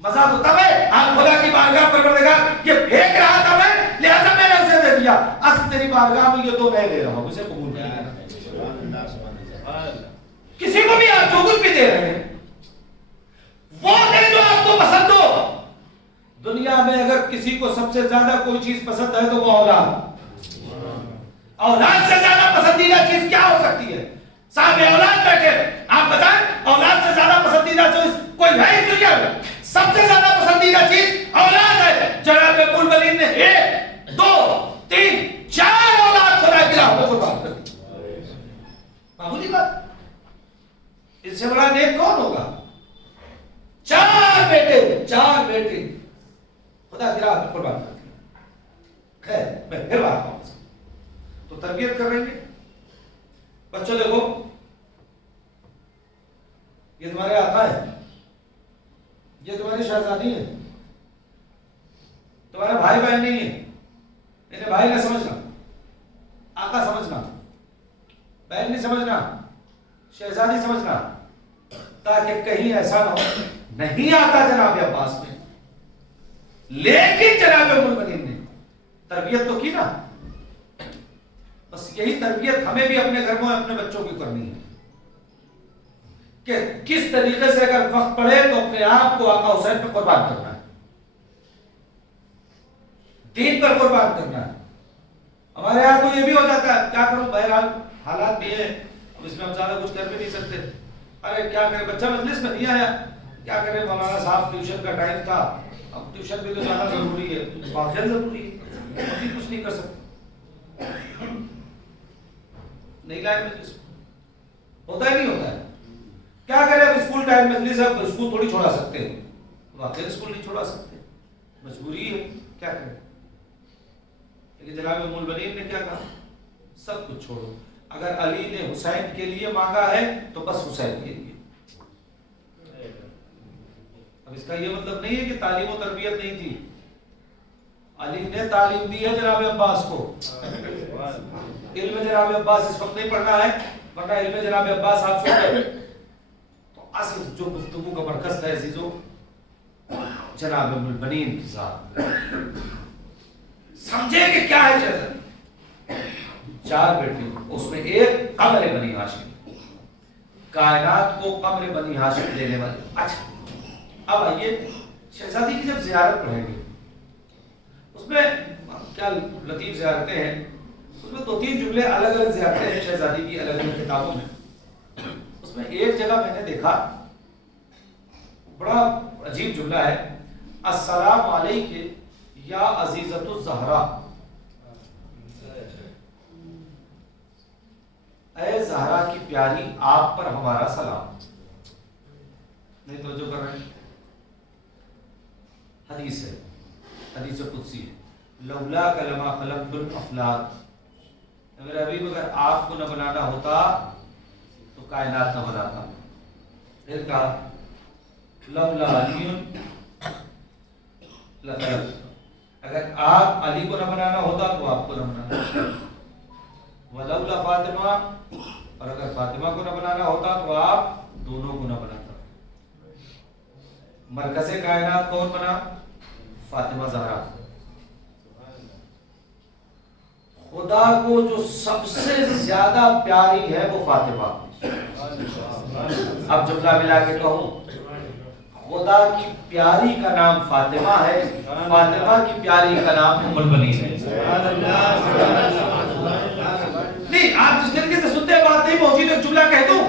مزہ تو تب ہے آپ خدا کی بارگاہ پروردگار یہ پھینک رہا تھا میں لہذا میں نے اسے دے دیا، اصل تیری بارگاہ میں یہ تو میں لے رہا ہوں، اسے قبول کیا ہے۔ کسی کو بھی آپ جو کچھ بھی دے رہے ہیں وہ دے جو آپ کو پسند ہو۔ دنیا میں اگر کسی کو سب سے زیادہ کوئی چیز پسند ہے تو وہ اولاد، اولاد سے زیادہ پسندیدہ چیز کیا ہو سکتی ہے؟ صاحب اولاد بیٹھے، آپ بتائیں اولاد سے زیادہ پسندیدہ چیز کوئی ہے اس دنیا میں؟ سب سے زیادہ پسندیدہ چیز اولاد ہے۔ جناب بلبلین نے 1 2 3 4 اولاد خدا کی راہ میں قربان کر دی۔ معمولی بات، اس سے بڑا نیک کون ہوگا؟ 4 بیٹے خدا کی راہ میں قربان کر دیا۔ خیر میں پھر بات کروں، تو تربیت کر رہے ہیں بچوں۔ دیکھو یہ تمہارے آقا ہے، یہ تمہاری شہزادی ہے، تمہارے بھائی بہن نہیں ہے۔ انہیں بھائی نہ سمجھنا، آقا سمجھنا، بہن نہیں سمجھنا، شہزادی سمجھنا، تاکہ کہیں ایسا نہ ہو نہیں آتا جناب عباس میں، لیکن جناب بلبلین نے تربیت تو کی نا۔ بس یہی تربیت ہمیں بھی اپنے گھر میں اپنے بچوں کی کرنی ہے کہ کس طریقے سے اگر وقت پڑے تو اپنے آپ کو آقا حسین پہ قربان کرنا ہے، دین پر قربان کرنا ہے۔ ہمارے یہاں تو یہ بھی ہو جاتا ہے، کیا کروں بہرحال حالات بھی ہیں، اب اس میں ہم زیادہ کچھ کر بھی نہیں سکتے۔ ارے کیا کریں، بچہ مجلس میں نہیں آیا، کیا کریں مولانا صاحب ٹیوشن کا ٹائم تھا، اب ٹیوشن بھی تو جانا ضروری ہے، واقعی ضروری ہے، ہم بھی کچھ نہیں کر سکتے، نہیں لائے مجلس ہوتا ہی نہیں ہوتا ہے۔ کیا کریں، اب اسکول ٹائم مجلس ہے، اب اسکول تھوڑی چھوڑا سکتے ہیں، واقعی اسکول نہیں چھوڑا سکتے، مجبوری ہے، کیا کریں۔ لیکن جناب بلبلین نے کیا کہا؟ سب کچھ چھوڑو، اگر علی نے حسین کے لیے مانگا ہے تو بس حسین کے لیے۔ اب اس کا یہ مطلب نہیں ہے کہ تعلیم و تربیت نہیں تھی، علی نے تعلیم دی ہے جناب عباس کو۔ علم جناب عباس اس وقت نہیں پڑھنا ہے، ورنہ علم جناب عباس آپ سن رہے۔ تو اصل جو گفتگو کا مرکز ہے عزیزو، جناب بلبلین کی ذات، سمجھے کہ کیا ہے شہزادی؟ 4 بیٹے، اس میں ایک قمر بنی ہاشم، کائنات کو قمر بنی ہاشم دینے والے۔ اچھا اب آئیے شہزادی کی جب زیارت پڑھیں گے، اس میں کیا لطیف زیارتیں ہیں، اس میں 2-3 جملے الگ الگ زیارتیں ہیں شہزادی کی الگ الگ کتابوں میں۔ اس میں ایک جگہ میں نے دیکھا بڑا عجیب جملہ ہے، السلام علیکم یا عزیزۃ الزہرا، اے زہرا کی پیاری آپ پر ہمارا سلام۔ نہیں توجہ کر رہے ہیں، حدیث ہے، حدیث قدسی ہے، لولا کلمہ خلقت الافلاک، اگر ابھی اگر آپ کو نہ بنانا ہوتا تو کائنات نہ بناتا۔ پھر کہا لولا علی لخلقت، اگر آپ علی کو نہ بنانا ہوتا تو آپ کو نہ بنانا، ولولا فاطمہ، اور اگر فاطمہ کو نہ بنانا ہوتا تو آپ دونوں کو نہ بناتا۔ مرکز کائنات کون بنا؟ فاطمہ زہرا۔ خدا کو جو سب سے زیادہ پیاری ہے وہ فاطمہ۔ اب جملہ ملا کے کہوں، خدا کی پیاری کا نام فاطمہ ہے، فاطمہ کی پیاری کا نام ام البنین ہے۔ نہیں آپ جس طریقے سے سنتے بات نہیں پہنچی تو ایک جملہ کہہ دوں،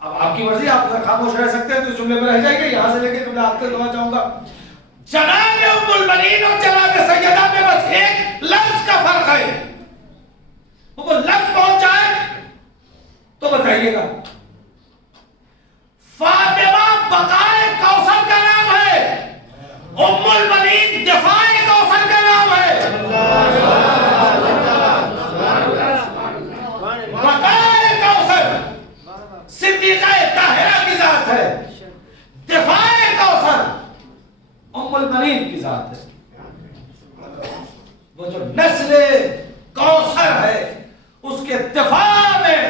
اب آپ کی مرضی، آپ اگر خاموش رہ سکتے ہیں تو اس جملے میں رہ جائیں گے، یہاں سے لے کے جملہ آپ تک دعا چاہوں گا۔ جناب ام البنین اور جناب سیدہ میں بس ایک لفظ کا فرق ہے، وہ لفظ پہنچ جائے تو بتائیے گا۔ فاطمہ بقائے کوثر کا نام ہے، ام البنین دفاع کوثر کا نام ہے۔ بقائے کوثر صدیقہ طاہرہ کی ذات ہے، دفاع کوثر ام البنین کی ذات ہے۔ وہ جو نسل کوثر ہے اس کے دفاع میں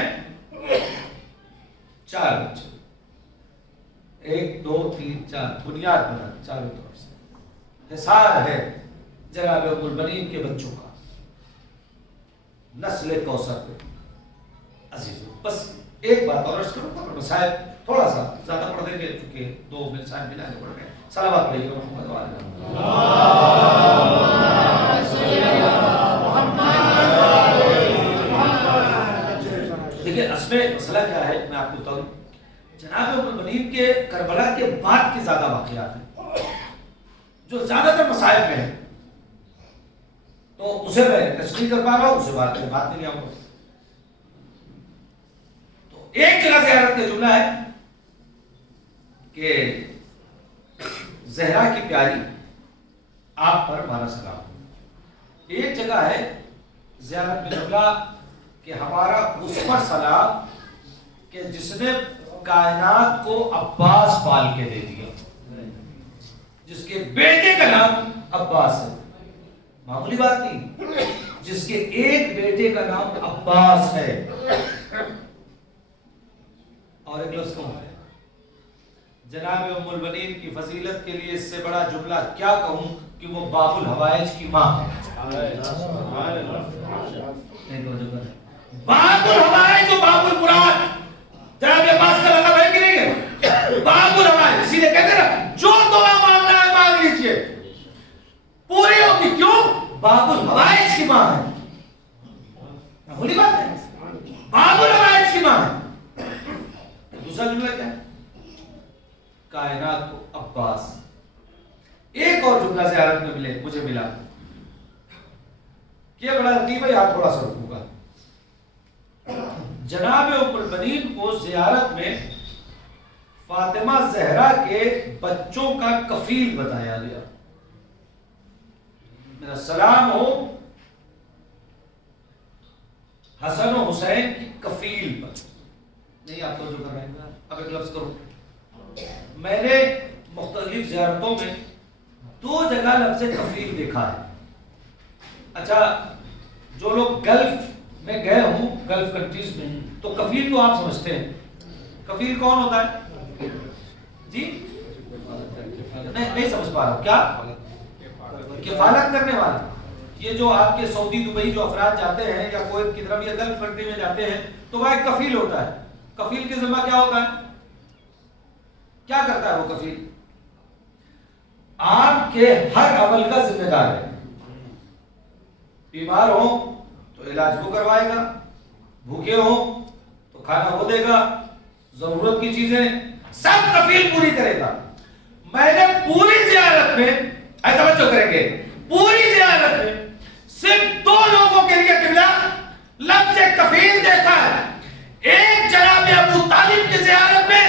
4 بچے، 1 2 3 4 بنیاد بنا چاروں طرف سے، حصار ہے جناب ام البنین کے بچوں کا، نسل کوثر پہ۔ عزیزو بس ایک بات اور عرض کروں گا، مسائل تھوڑا سا زیادہ پڑھ دیں گے چونکہ 2 مسائل ملانے پڑ گئے۔ صلوات پڑھیے محمد دیکھیں اصل میں مسئلہ کیا ہے میں آپ کو بتاؤں. جناب ام المؤمنین کے کربلا کے بعد کے زیادہ واقعات ہیں جو زیادہ تر مسائل میں ہیں، تو اسے میں تشریح کر پا رہا ہوں، اسے بات میں نہیں آؤں گا. تو ایک جگہ زیارت کا جملہ ہے کہ زہرا کی پیاری آپ پر ہمارا سلام. ایک جگہ ہے زیارت میں جملہ کہ ہمارا اس پر سلام کہ جس نے کائنات کو عباس پال کے دے دیا، جس کے بیٹے کا نام عباس ہے. معمولی بات نہیں، جس کے ایک بیٹے کا نام عباس ہے. اور ایک لفظ کہوں جناب ام المؤمنین کی فضیلت کے لیے اس سے بڑا جملہ کیا کہوں کہ وہ باب الحوائج کی ماں ہے. باب الحوائج و باب المراد، جناب عباس کا لقب ہے کہ نہیں ہے؟ باب الحوائج، اسی لیے کہتے ہیں نا جو دعا مانگنا ہے مانگ لیجئے پوری ہوگی. کیوں؟ باب الحوائج کی ماں ہے. بولی بات ہے، باب الحوائج کی ماں ہے. دوسرا جملہ کیا ہے؟ کائنات کو عباس. ایک اور جملہ زیارت میں مجھے ملا کہ بڑا لطیف ہے، یاد تھوڑا سا رکوں گا. جناب ام المؤمنین کو زیارت میں فاطمہ زہرا کے بچوں کا کفیل بتایا گیا. میرا سلام ہو حسن و حسین کی کفیل پر. نہیں آپ تو جو کر رہے ہیں، اب ایک لفظ کرو. میں نے مختلف زیارتوں میں 2 جگہ لفظ کفیل دیکھا ہے. اچھا جو لوگ گلف میں گئے ہوں، گلف کنٹریز میں، تو کفیل تو آپ سمجھتے ہیں. کفیل کون ہوتا ہے جی؟ نہیں سمجھ پا رہا ہوں. کیا؟ کفالت کرنے والا. یہ جو آپ کے سعودی دبئی جو افراد جاتے ہیں یا کویت کی طرف یا گلف کنٹری میں جاتے ہیں تو وہ ایک کفیل ہوتا ہے. کفیل کے ذمہ کیا ہوتا ہے؟ کیا کرتا ہے وہ کفیل؟ آپ کے ہر عمل کا ذمہ دار ہے. بیمار ہو تو علاج وہ کروائے گا، بھوکے ہو تو کھانا وہ دے گا، ضرورت کی چیزیں سب کفیل پوری کرے گا. میں نے پوری زیارت میں توجہ کریں گے، پوری زیارت میں صرف 2 لوگوں کے لیے قبلہ لفظ کفیل دیکھا ہے. ایک جناب ابو طالب کی زیارت میں،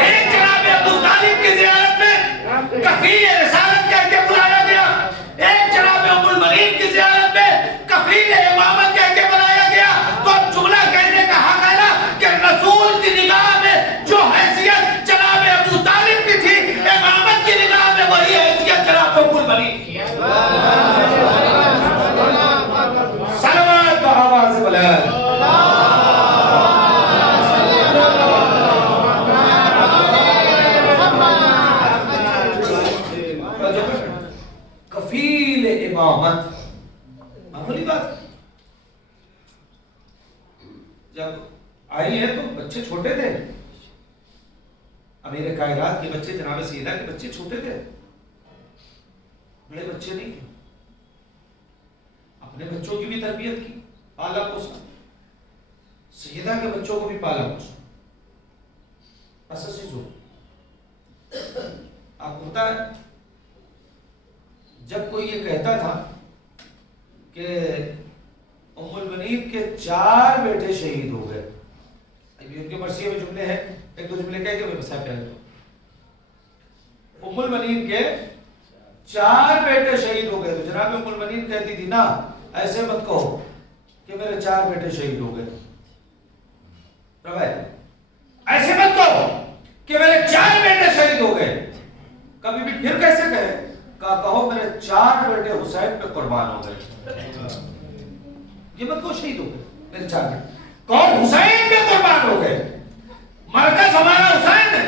ایک جناب ابو طالب کی زیارت میں کفیل رسالت کہہ کے بلایا گیا. ایک جناب ام المؤمنین کی زیارت میں کفیل امامت کہہ کے بلایا گیا. تو اب جملہ کہنے کا حق ہے نا کہ رسول کی نگاہ میں جو حیثیت جناب ابو طالب کی تھی، امامت کی نگاہ میں وہی حیثیت جناب ام المؤمنین کی ہے. سلامات بآواز بلند. کفیل امامت معمولی بات. جب آئی ہے تو بچے چھوٹے تھے. امیر کائنات کے بچے جناب سیدہ کے بچے چھوٹے تھے، بڑے بچے نہیں تھے. اپنے بچوں کی بھی تربیت کی، پالا پوسا، سیدہ کے بچوں کو بھی پالا پوسا. اساسی جو آپ کو پتا ہے جب کوئی یہ کہتا تھا کہ ام المؤمنین کے 4 بیٹے شہید ہو گئے، ان کے مرثیے میں جملے ہیں، 1-2 جملے کہہ کے میں بسا پہ ام المؤمنین کے 4 بیٹے شہید ہو گئے، تو جناب ام المؤمنین کہتی تھی نا ایسے مت کہو کہ میرے 4 بیٹے شہید ہو گئے. ایسے مت کہو کہ میرے 4 بیٹے شہید ہو گئے. کبھی بھی پھر کیسے کہے؟ کہو میرے 4 بیٹے حسین پہ قربان ہو گئے. یہ مت کہو شہید ہو گئے میرے 4 بیٹے، کہو حسین پہ قربان ہو گئے. مرکز ہمارا حسین ہے.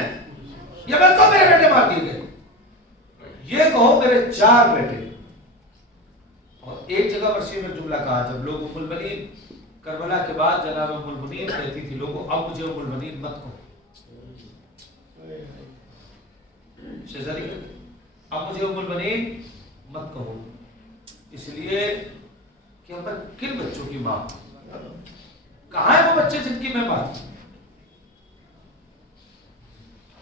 یہ مت کہو میرے بیٹے مار دیے گئے، یہ کہو میرے 4 بیٹے. اور ایک جگہ ورثے میں جملہ کہا جب لوگ ام المؤمنین کربلا کے بعد جناب ام المؤمنین کہتی تھی لوگوں اب مجھے ام المؤمنین مت کہو. شہزادی اب مجھے ام المؤمنین مت کہو، اس لیے کہ ہم کن بچوں کی ماں کہاں ہے وہ بچے جن کی میں بات؟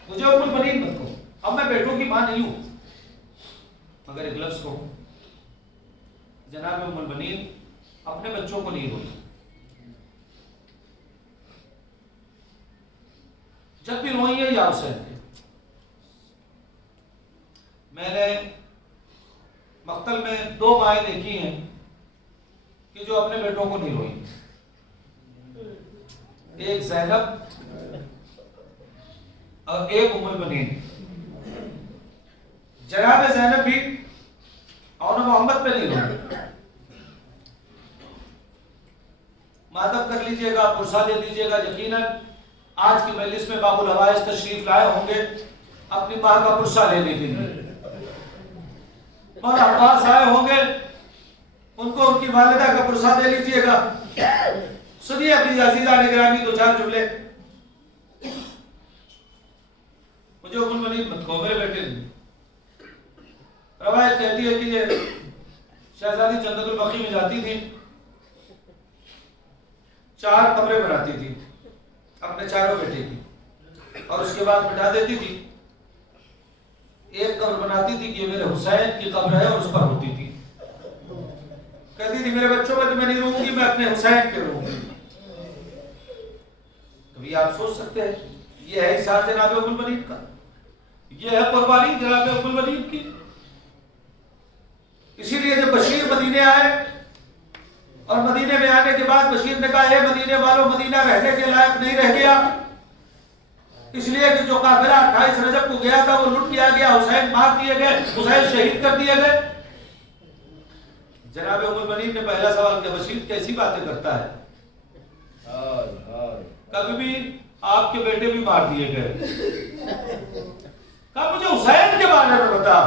مجھے ام البنین مت کہو، اب میں بیٹوں کی ماں نہیں ہوں، مگر ایک لفظ کہو، جناب ام البنین اپنے بچوں کو نہیں روئی، جب بھی روئی ہے یا حسین کے۔ میں نے مقتل میں 2 مائیں دیکھی ہیں کہ جو اپنے بیٹوں کو نہیں روئی، ایک زینب اور ایک ام البنین۔ جناب زینب بھی اور محمد پہ نہیں روئی، ماتم کر لیجئے گا، پرسا دے دیجئے گا، یقیناً آج کی مجلس میں باب الحوائج تشریف لائے ہوں گے اپنی ماں کا پرسا لینے کے لیے، اور عباس آئے ہوں گے، ان کو ان کی والدہ کا پرسا دے لیجئے گا۔ سنیے اپنی عزیزان گرامی 2-4 جملے۔ مجھے ام البنین مت کہو، میرے بیٹے نہیں۔ روایت کہتی ہے کہ یہ شہزادی جنت البقیع میں جاتی تھی، 4 کمرے بناتی تھی اپنے چاروں بیٹے کی، اور اس کے بعد بٹھا دیتی تھی، ایک قبر بناتی تھی کہ یہ میرے حسین کی قبر ہے، اور اس پر ہوتی تھی، کہتی تھی میرے بچوں میں تو میں نہیں رہوں گی، میں اپنے حسین پہ رہوں گی۔ کبھی آپ سوچ سکتے ہیں یہ ہے اثار جناب ام البنین کا، یہ ہے قربانی جناب ام البنین کی۔ اسی لیے جب بشیر مدینے آئے اور مدینے میں آنے کے بعد بشیر نے کہا اے مدینے والوں، مدینہ رہنے کے لائق نہیں رہ گیا، اس لیے کہ جو قافلہ 28 رجب کو گیا تھا وہ لٹ کیا گیا، حسین مار دیے گئے، حسین شہید کر دیے گئے۔ جناب ام البنین نے پہلا سوال کیا، بشیر کیسی باتیں کرتا ہے، کبھی بھی آپ کے بیٹے بھی مار دیے گئے، کہا مجھے حسین کے بارے میں بتا،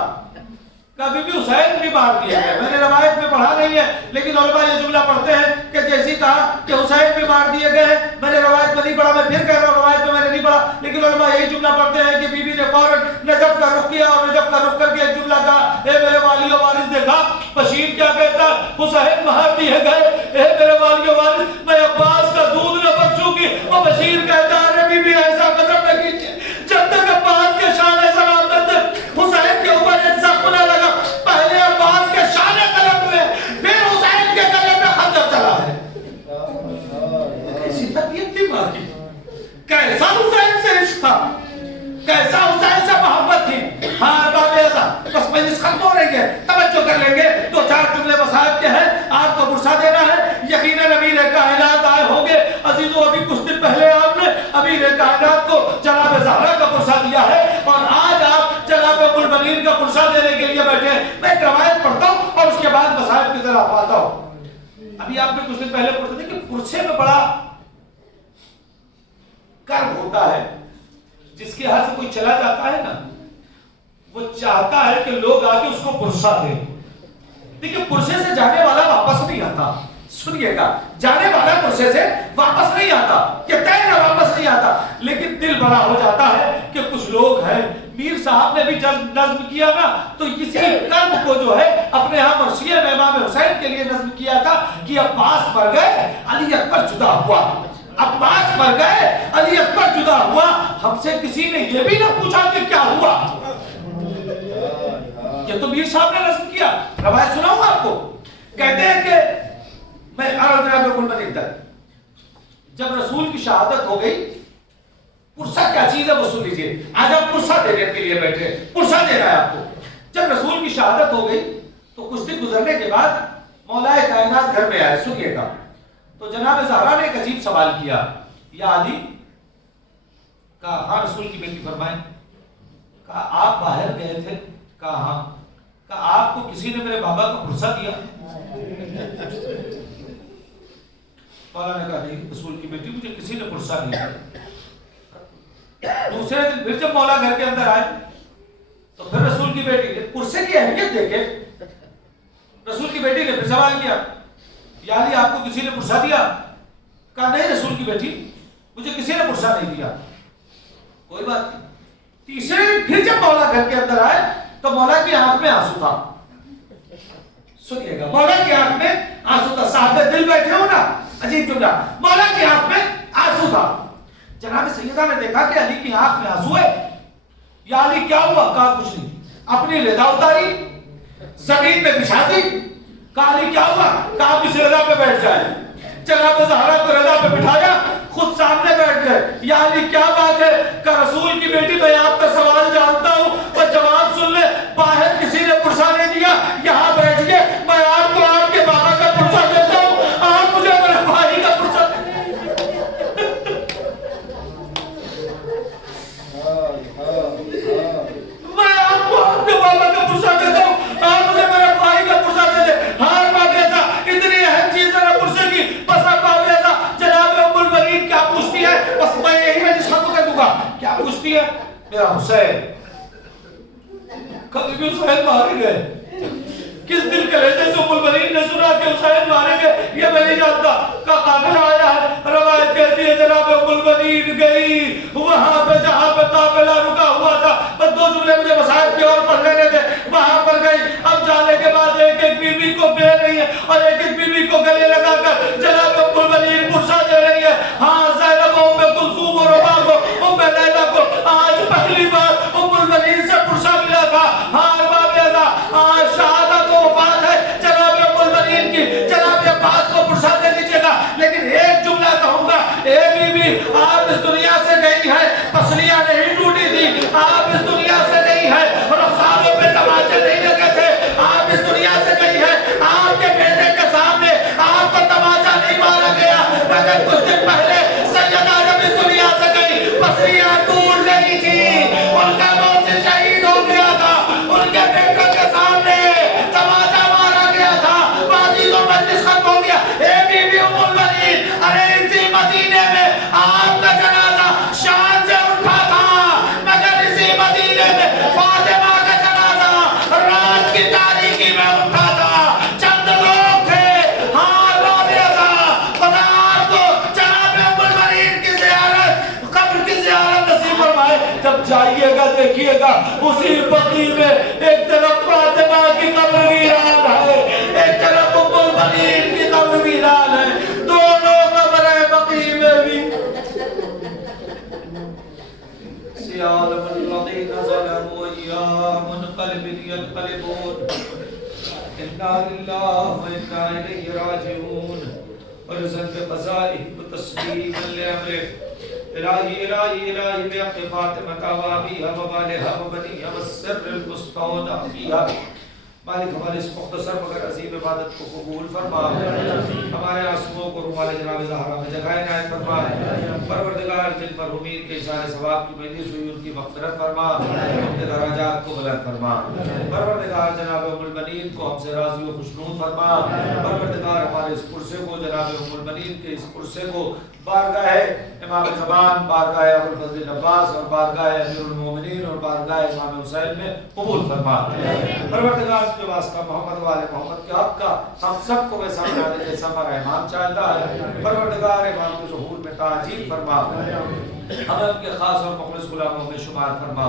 کبھی بھی حسین بھی مار دیے گئے۔ میں نے روایت میں پڑھا نہیں ہے، لیکن علماء یہ جملہ پڑھتے ہیں کہ جیسی کہا کہ حسین بھی مار دیے گئے ہیں، میں نے روایت میں نہیں پڑھا، میں پھر کہہ رہا ہوں روایت میں نے نہیں پڑھا، لیکن علماء یہی جملہ پڑھتے ہیں کہ بی بی نے فوراً نجف کا رخ کیا، اور نجف کا رخ کر کے ایک جملہ کہا، اے میرے والی و وارث، دیکھا بشیر کیا کہتا، حسین مار دیے گئے، اے میرے والی و وارث میں عباس کا دودھ نہ بخشوں گی۔ اور بشیر کہتا ہے بی بی ایسا قسم نہ کیجیے، جب تک عباس کے شان سلامت حسین کے اوپر ایک زخم نہ لگا، پہلے عباس کے شان قلم ہوئے، پھر حسین کے گلے میں خنجر چلا ہے۔ کیسی تربیت تھی ماں کی، کیسا حسین سے عشق تھا، کیسا حسین سے محبت تھی۔ ہاں باب ایسا بس مجلس ختم ہو رہی ہے، توجہ کر لیں گے، 2-4 جملے وصایت کے ہیں، آپ کو پرسا دینا ہے۔ یقیناً امیر کائنات آئے ہوں گے عزیزوں، ابھی کچھ دن پہلے آپ نے امیر کائنات کو جناب زہرا کا پرسا دیا ہے، اور آج آپ جناب ام البنین کا پرسا دینے کے لیے بیٹھے ہیں۔ میں ایک روایت پڑھتا ہوں اور اس کے بعد وصایت کی طرف آتا ہوں۔ ابھی آپ نے کچھ دن پہلے پرسا دیا کہ پرسے میں بڑا کرب ہوتا ہے، جس کے ہاتھ سے کوئی چلا جاتا ہے نا، وہ چاہتا ہے کہ لوگ آ کے اس کو پرسا دیں۔ دیکھیں پرسے سے جانے والا واپس نہیں آتا، سنیے گا، جانے والا پرسے سے واپس نہیں آتا، کہ تیرا واپس نہیں آتا، لیکن دل بڑا ہو جاتا ہے کہ کچھ لوگ ہیں۔ میر صاحب نے بھی جب نظم کیا نا تو اسی کرب کو جو ہے اپنے ہاں مرثیہ میں امام حسین کے لیے نظم کیا تھا کہ عباس مر گئے، علی اکبر جدا ہوا، عباس مر گئے، علی اکبر جدا ہوا، ہم سے کسی نے یہ بھی نہ پوچھا کہ کیا ہوا۔ یہ تو میر صاحب نے نظم کیا، روایت سناؤں آپ کو، کہتے ہیں کہ میں جناب ام البنین تک جب رسول کی شہادت ہو گئی، پرسا کیا چیز ہے وہ سن لیجئے، آج آپ پرسا دینے کے لیے بیٹھے، پرسا دینا ہے آپ کو۔ جب رسول کی شہادت ہو گئی تو کچھ دن گزرنے کے بعد مولا کائنات گھر میں آئے، سنیے گا، تو جناب زہرا نے ایک عجیب سوال کیا، یا علی، کہا ہاں رسول کی بیٹی فرمائیں، کہا آپ باہر گئے تھے، کہا ہاں، کہا آپ کو کسی نے میرے بابا کا پرسا دیا؟ مولا نے کہا نہیں رسول کی بیٹی، مجھے کسی نے پرسا نہیں دیا۔ دوسرے دن پھر جب مولا گھر کے اندر آئے تو پھر رسول کی بیٹی نے پرسے کی اہمیت دیکھے، رسول کی بیٹی نے پھر سوال کیا، یا علی آپ کو کسی نے پرسا دیا؟ کہا نہیں رسول کی بیٹی، مجھے کسی نے پرسا نہیں دیا۔ کوئی بات نہیں۔ تیسرے دن پھر جب مولا گھر کے اندر آئے تو مولا کی آنکھ میں آنسو تھا، سنیے گا، مولا کی آنکھ میں آنسو تھا۔ صاحب دل بیٹھے ہو نا، عجیب جملہ. مولا کی آنکھ میں آنسو تھا. جناب سیدہ نے دیکھا کہ علی کی آنکھ میں آنسو ہے. یا علی کیا ہوا؟ کہا کچھ نہیں. اپنی رضا اتاری, زمین میں بچھا دی. کہا علی کیا ہوا؟ کہا آپ اس رضا پہ بیٹھ جائیں. جناب زہرا کو رضا پہ بٹھایا, خود سامنے بیٹھ گئے. یا علی کیا بات ہے؟ کہ رسول کی بیٹی میں آپ کا سوال جانتا ہوں اور جواب سن لے. باہر کسی نے پرسہ نہیں دیا, یہاں بیٹھ گئے. میں آپ کو آپ کے بابا کا پرسہ دیتا ہوں, آپ مجھے میرے بھائی کا پرسہ میں آپ کو آپ کے بابا کا پرسہ دیتا ہوں, آپ مجھے میرے بھائی کا پرسہ دے دے. ہار بات ایسا اتنی اہم چیز ہے پرسے کی. بس آپ بات ایسا جناب ام البنین کیا پوچھتی ہے؟ بس میں یہی رجس ختم کر دوں گا. کیا پوچھتی ہے؟ میرا حسین کبھی بھی حسین مارے گئے. کس دل کے لہجے سے ام البنین نے سنا کہ حسین مارے گئے؟ یہ میں نہیں جانتا. کا قافلہ آیا ہے, روایت کہتی ہے جناب ام البنین گئی وہاں پہ جہاں پہ قافلہ رکا ہوا تھا. بس دو جملے مجھے مصائب کی اور پڑھ لینے تھے. وہاں پر گئی. اب جانے کے بعد ایک ایک بیوی کو بے رہی ہے اور ایک ایک بیوی کو گلے لگا کر جناب ام البنین پرسہ دے رہی ہے. ہاں زینب ام کلثوم اور ربا کو, ام لیلا کو آج پہلی بار ام البنین سے پرسہ ملا تھا. ہاں باب ایسا آج شہادت و وفات ہے جناب ام البنین کی. جناب عباس کو پرسہ دے دیجیے گا, لیکن ایک جملہ کہوں گا. اے بی بی, آپ اس دنیا سے گئی ہے, پسلیاں نہیں ٹوٹی تھی. آپ اس دنیا سے گئی ہے, رخساروں پہ تماچے نہیں لگے تھے. آپ اس دنیا سے گئی ہے, آپ کے بیٹے کے سامنے آپ کو تماچا نہیں مارا گیا. مگر کچھ دن پہلے سیدہ جب اس دنیا سے گئی, پسلیاں ٹوٹ رہی تھی. ان کا موت سے شہید ہو گیا تھا. ان کے بیٹوں کے سامنے تماچا مارا گیا تھا. بازیوں مجلس ختم ہو گیا. اے بی بی ام البنین, ارے اسی مدینے میں آپ کا جنازہ شان سے اٹھا تھا, مگر اسی مدینے میں فاطمہ کا جنازہ رات کی تاریکی میں اٹھا تھا. چند لوگ تھے. ہاں رابعہ تھا. خدا آپ کو جناب ام البنین کی زیارت, قبر کی زیارت نصیب فرمائے. جب جائیے گا دیکھیے گا اسی بقی میں ایک طرف فاطمہ کی قبر ویران ہے, ایک طرف ام البنین کی قبر ویران ہے. دونوں قبر بقی میں بھی سیالم الذین ظلموا ایام منقلب ينقلبون انا للہ و انا الیہ راجعون. ورزق بقضائه وتسلیما لامره. الہی الہی الہی بحق فاطمہ و ابیہا و بالہا و بنیہا والسر المستودع فیہا. مالک ہمارے اس مختصر مگر عظیم عبادت کو قبول فرما. ہمارے آنسوؤں کو رومال جناب زہرا میں جگہ عنایت فرما. پروردگار جن مرحومین کے اشارے ثواب کی مجلس ہوئی ان کی مغفرت فرما, ان کے درجات کو بلند فرما. پروردگار جناب ام البنین کو ہم سے راضی و خوشنود فرما. پروردگار ہمارے اس پرسے کو, جناب ام البنین کے اس پرسے کو بارگاہ امام زمان, بارگاہ ابوالفضل عباس اور بارگاہ امیر المومنین اور بارگاہ امام حسین میں قبول فرما. پروردگار کے واسطہ محمد والے محمد کے حق کا ہم سب کو ویسا بنا دے جیسا ہمارا امام چاہتا ہے. پروردگار امام کے ظہور میں تعجیل فرما, ہمیں ان کے خاص اور مخلص غلاموں میں شمار فرما.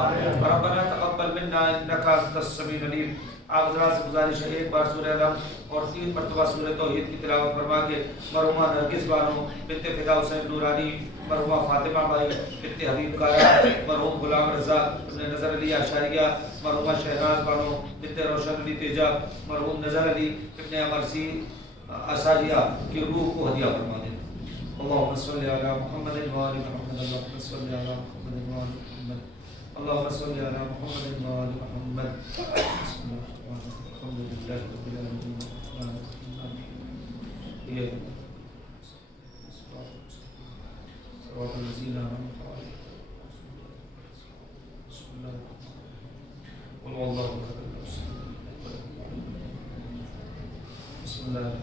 ربنا تقبل منا انک انت السمیع العلیم. آپ حضرات سے گزارش ہے ایک بار سورہ علم اور 3 مرتبہ سورہ توحید کی تلاوت فرما کے مرحومہ نرگس بانو بنت فدا حسین نورانی, مرحومہ فاطمہ بائی بنت حبیب کارا, مرحوم غلام رضا ابن نظر علی اشاریہ, مرحومہ شہناز بانو بنت روشن علی تیجا, مرحوم نظر علی ابن امرسی اشاریہ کی روح کو ہدیہ فرما دیں. اللہم صلی علی محمد و آل محمد. اللہم صلی علی محمد و آل محمد. اللہم صلی علی محمد و آل محمد. الحمد للہ رب العالمین. یہ صراط الذین انعمت علیہم بسم اللہ قل هو اللہ احد بسم اللہ